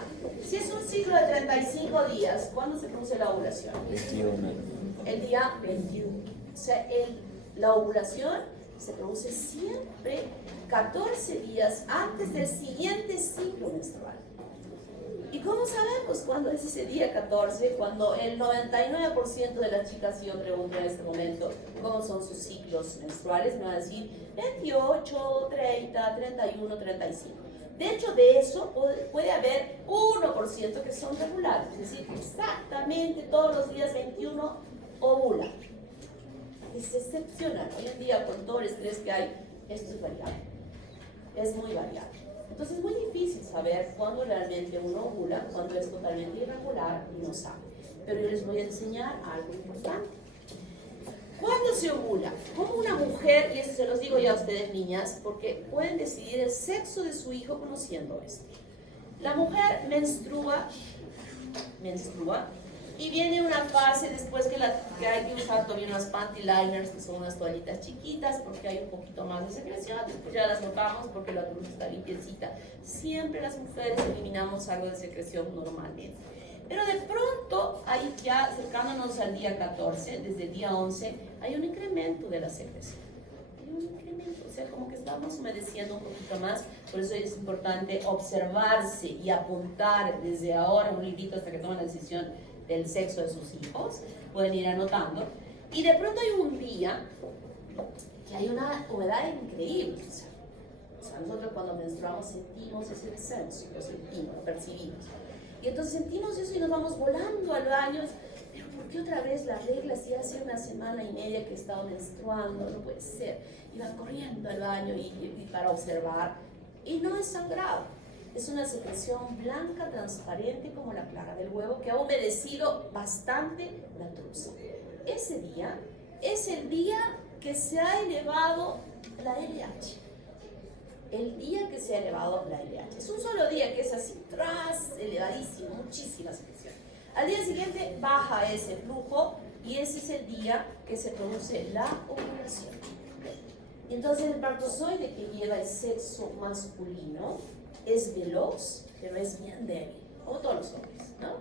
Si es un ciclo de 35 días, ¿cuándo se produce la ovulación? 21. El día 21. O sea, la ovulación se produce siempre 14 días antes del siguiente ciclo menstrual. ¿Y cómo sabemos cuándo es ese día 14? Cuando el 99% de las chicas, si yo pregunto en este momento cómo son sus ciclos menstruales, me van a decir 28, 30, 31, 35. De hecho, de eso puede haber 1% que son regulares, es decir, exactamente todos los días 21 ovula. es excepcional. Hoy en día, con todo el estrés que hay, esto es variable. Es muy variable. Entonces es muy difícil saber cuándo realmente uno ovula, cuándo es totalmente irregular y no sabe. Pero yo les voy a enseñar algo importante. ¿Cuándo se ovula? Como una mujer, y eso se los digo ya a ustedes niñas, porque pueden decidir el sexo de su hijo conociendo esto. La mujer menstrua, y viene una fase después que hay que usar todavía unas panty liners, que son unas toallitas chiquitas, porque hay un poquito más de secreción, después ya las notamos porque la truza está limpiecita. Siempre las mujeres eliminamos algo de secreción normalmente. Pero de pronto, ahí ya acercándonos al día 14, desde el día 11, hay un incremento de la secreción. Hay un incremento, o sea, como que estamos humedeciendo un poquito más. Por eso es importante observarse y apuntar desde ahora un librito hasta que tomen la decisión del sexo de sus hijos. Pueden ir anotando. Y de pronto hay un día que hay una humedad increíble. O sea, nosotros cuando menstruamos sentimos ese descenso, lo sentimos, lo percibimos. Y entonces sentimos eso y nos vamos volando al baño. Pero ¿por qué otra vez la regla? Si hace una semana y media que he estado menstruando, no puede ser. Y va corriendo al baño y para observar. Y no es sangrado. Es una secreción blanca, transparente como la clara del huevo que ha humedecido bastante la truza. Ese día es el día que se ha elevado la LH. El día que se ha elevado la LH. Es un solo día que es así, elevadísimo, muchísima secreción. Al día siguiente baja ese flujo y ese es el día que se produce la ovulación. Y entonces el espermatozoide que lleva el sexo masculino es veloz, pero es bien débil, como todos los hombres, ¿no?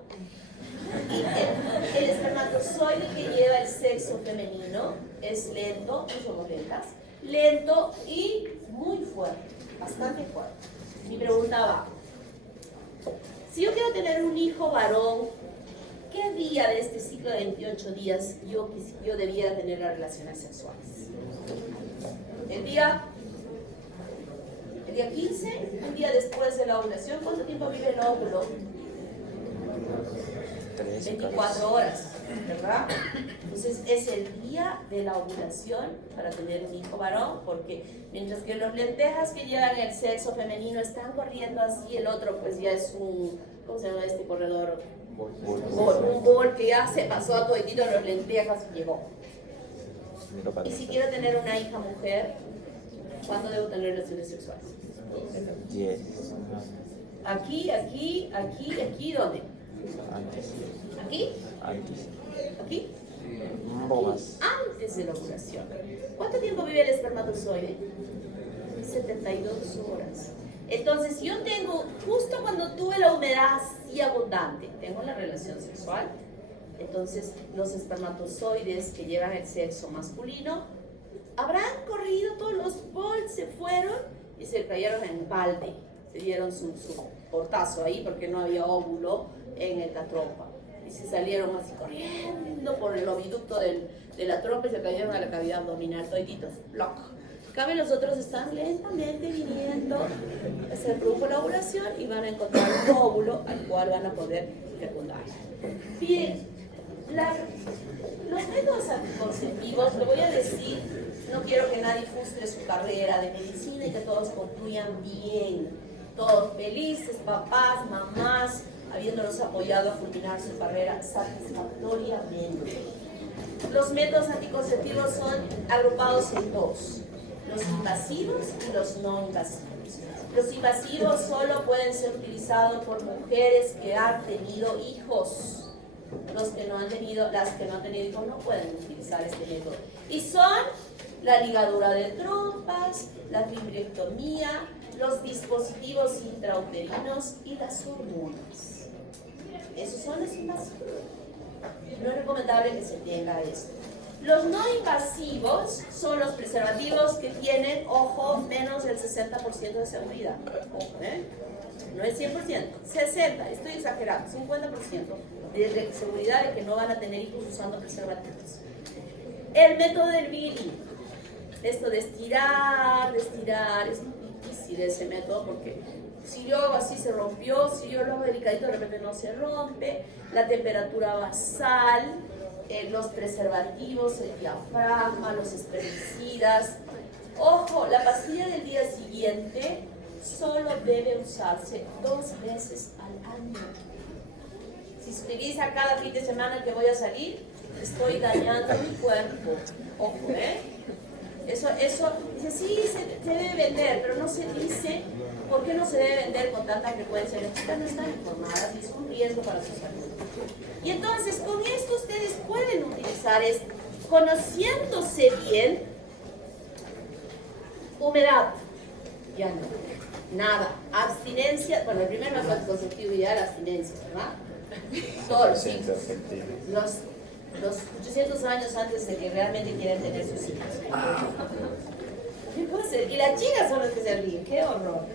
Y el espermatozoide que lleva el sexo femenino es lento, no somos lentas, lento y muy fuerte, bastante fuerte. Mi pregunta va, si yo quiero tener un hijo varón, ¿qué día de este ciclo de 28 días yo debiera tener las relaciones sexuales? El día 15, un día después de la ovulación. ¿Cuánto tiempo vive el óvulo? 24 horas, ¿verdad? Entonces es el día de la ovulación para tener un hijo varón, porque mientras que los lentejas que llevan el sexo femenino están corriendo así, el otro pues ya es un, ¿cómo se llama este corredor? Un bol que ya se pasó a toditito los lentejas y llegó. Y si quiero tener una hija mujer, ¿cuándo debo tener relaciones sexuales? 10. Aquí, ¿dónde? Antes. ¿Aquí? Antes. ¿Aquí? Un poco más. Antes de la ovulación. ¿Cuánto tiempo vive el espermatozoide? 72 horas. Entonces, yo tengo, justo cuando tuve la humedad así abundante, tengo la relación sexual, entonces los espermatozoides que llevan el sexo masculino habrán corrido, todos los bols se fueron y se cayeron en balde, se dieron su portazo ahí porque no había óvulo en la trompa y se salieron así corriendo por el oviducto de la trompa y se cayeron a la cavidad abdominal, toditos, block. Cabe los otros están lentamente viniendo, se produjo la ovulación y van a encontrar un óvulo al cual van a poder fecundar. Bien, los métodos anticonceptivos, lo voy a decir, no quiero que nadie frustre su carrera de medicina y que todos concluyan bien, todos felices, papás, mamás, habiéndolos apoyado a culminar su carrera satisfactoriamente. Los métodos anticonceptivos son agrupados en dos, los invasivos y los no invasivos. Los invasivos solo pueden ser utilizados por mujeres que han tenido hijos. Las que no han tenido hijos no pueden utilizar este método. Y son la ligadura de trompas, la fibrectomía, los dispositivos intrauterinos y las hormonas. Esos son los invasivos. No es recomendable que se tenga esto. Los no invasivos son los preservativos que tienen, ojo, menos del 60% de seguridad. Ojo, no es 100%, 60%, estoy exagerando, 50% de seguridad de que no van a tener hijos usando preservativos. El método del Billy, esto de estirar, es muy difícil ese método porque si yo hago así se rompió, si yo lo hago delicadito de repente no se rompe, la temperatura basal, los preservativos, el diafragma, los espermicidas. Ojo, la pastilla del día siguiente solo debe usarse 2 veces al año. Si se utiliza cada fin de semana que voy a salir, estoy dañando mi cuerpo. Ojo, ¿eh? Eso dice, sí, se debe vender, pero no se dice por qué no se debe vender con tanta frecuencia. Las chicas no están informadas y es un riesgo para su salud. Y entonces, con esto ustedes pueden utilizar esto, conociéndose bien. Humedad, ya no, nada. Abstinencia, bueno, el primer método anticonceptivo ya la abstinencia, ¿verdad? Todos los hijos. Los 800 años antes de que realmente quieran tener sus hijos. ¿Qué cosa? Y las chicas son las que se ríen, qué horror.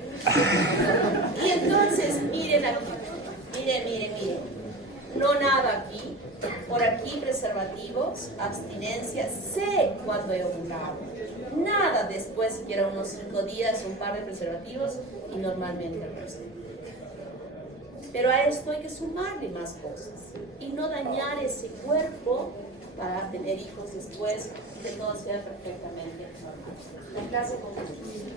Y entonces, miren aquí, miren. No nada aquí, por aquí preservativos, abstinencia, sé cuándo he ovulado. Nada después, siquiera unos 5 días, un par de preservativos y normalmente el resto. Pero a esto hay que sumarle más cosas y no dañar ese cuerpo para tener hijos después y que todo sea perfectamente normal. La clase concluye.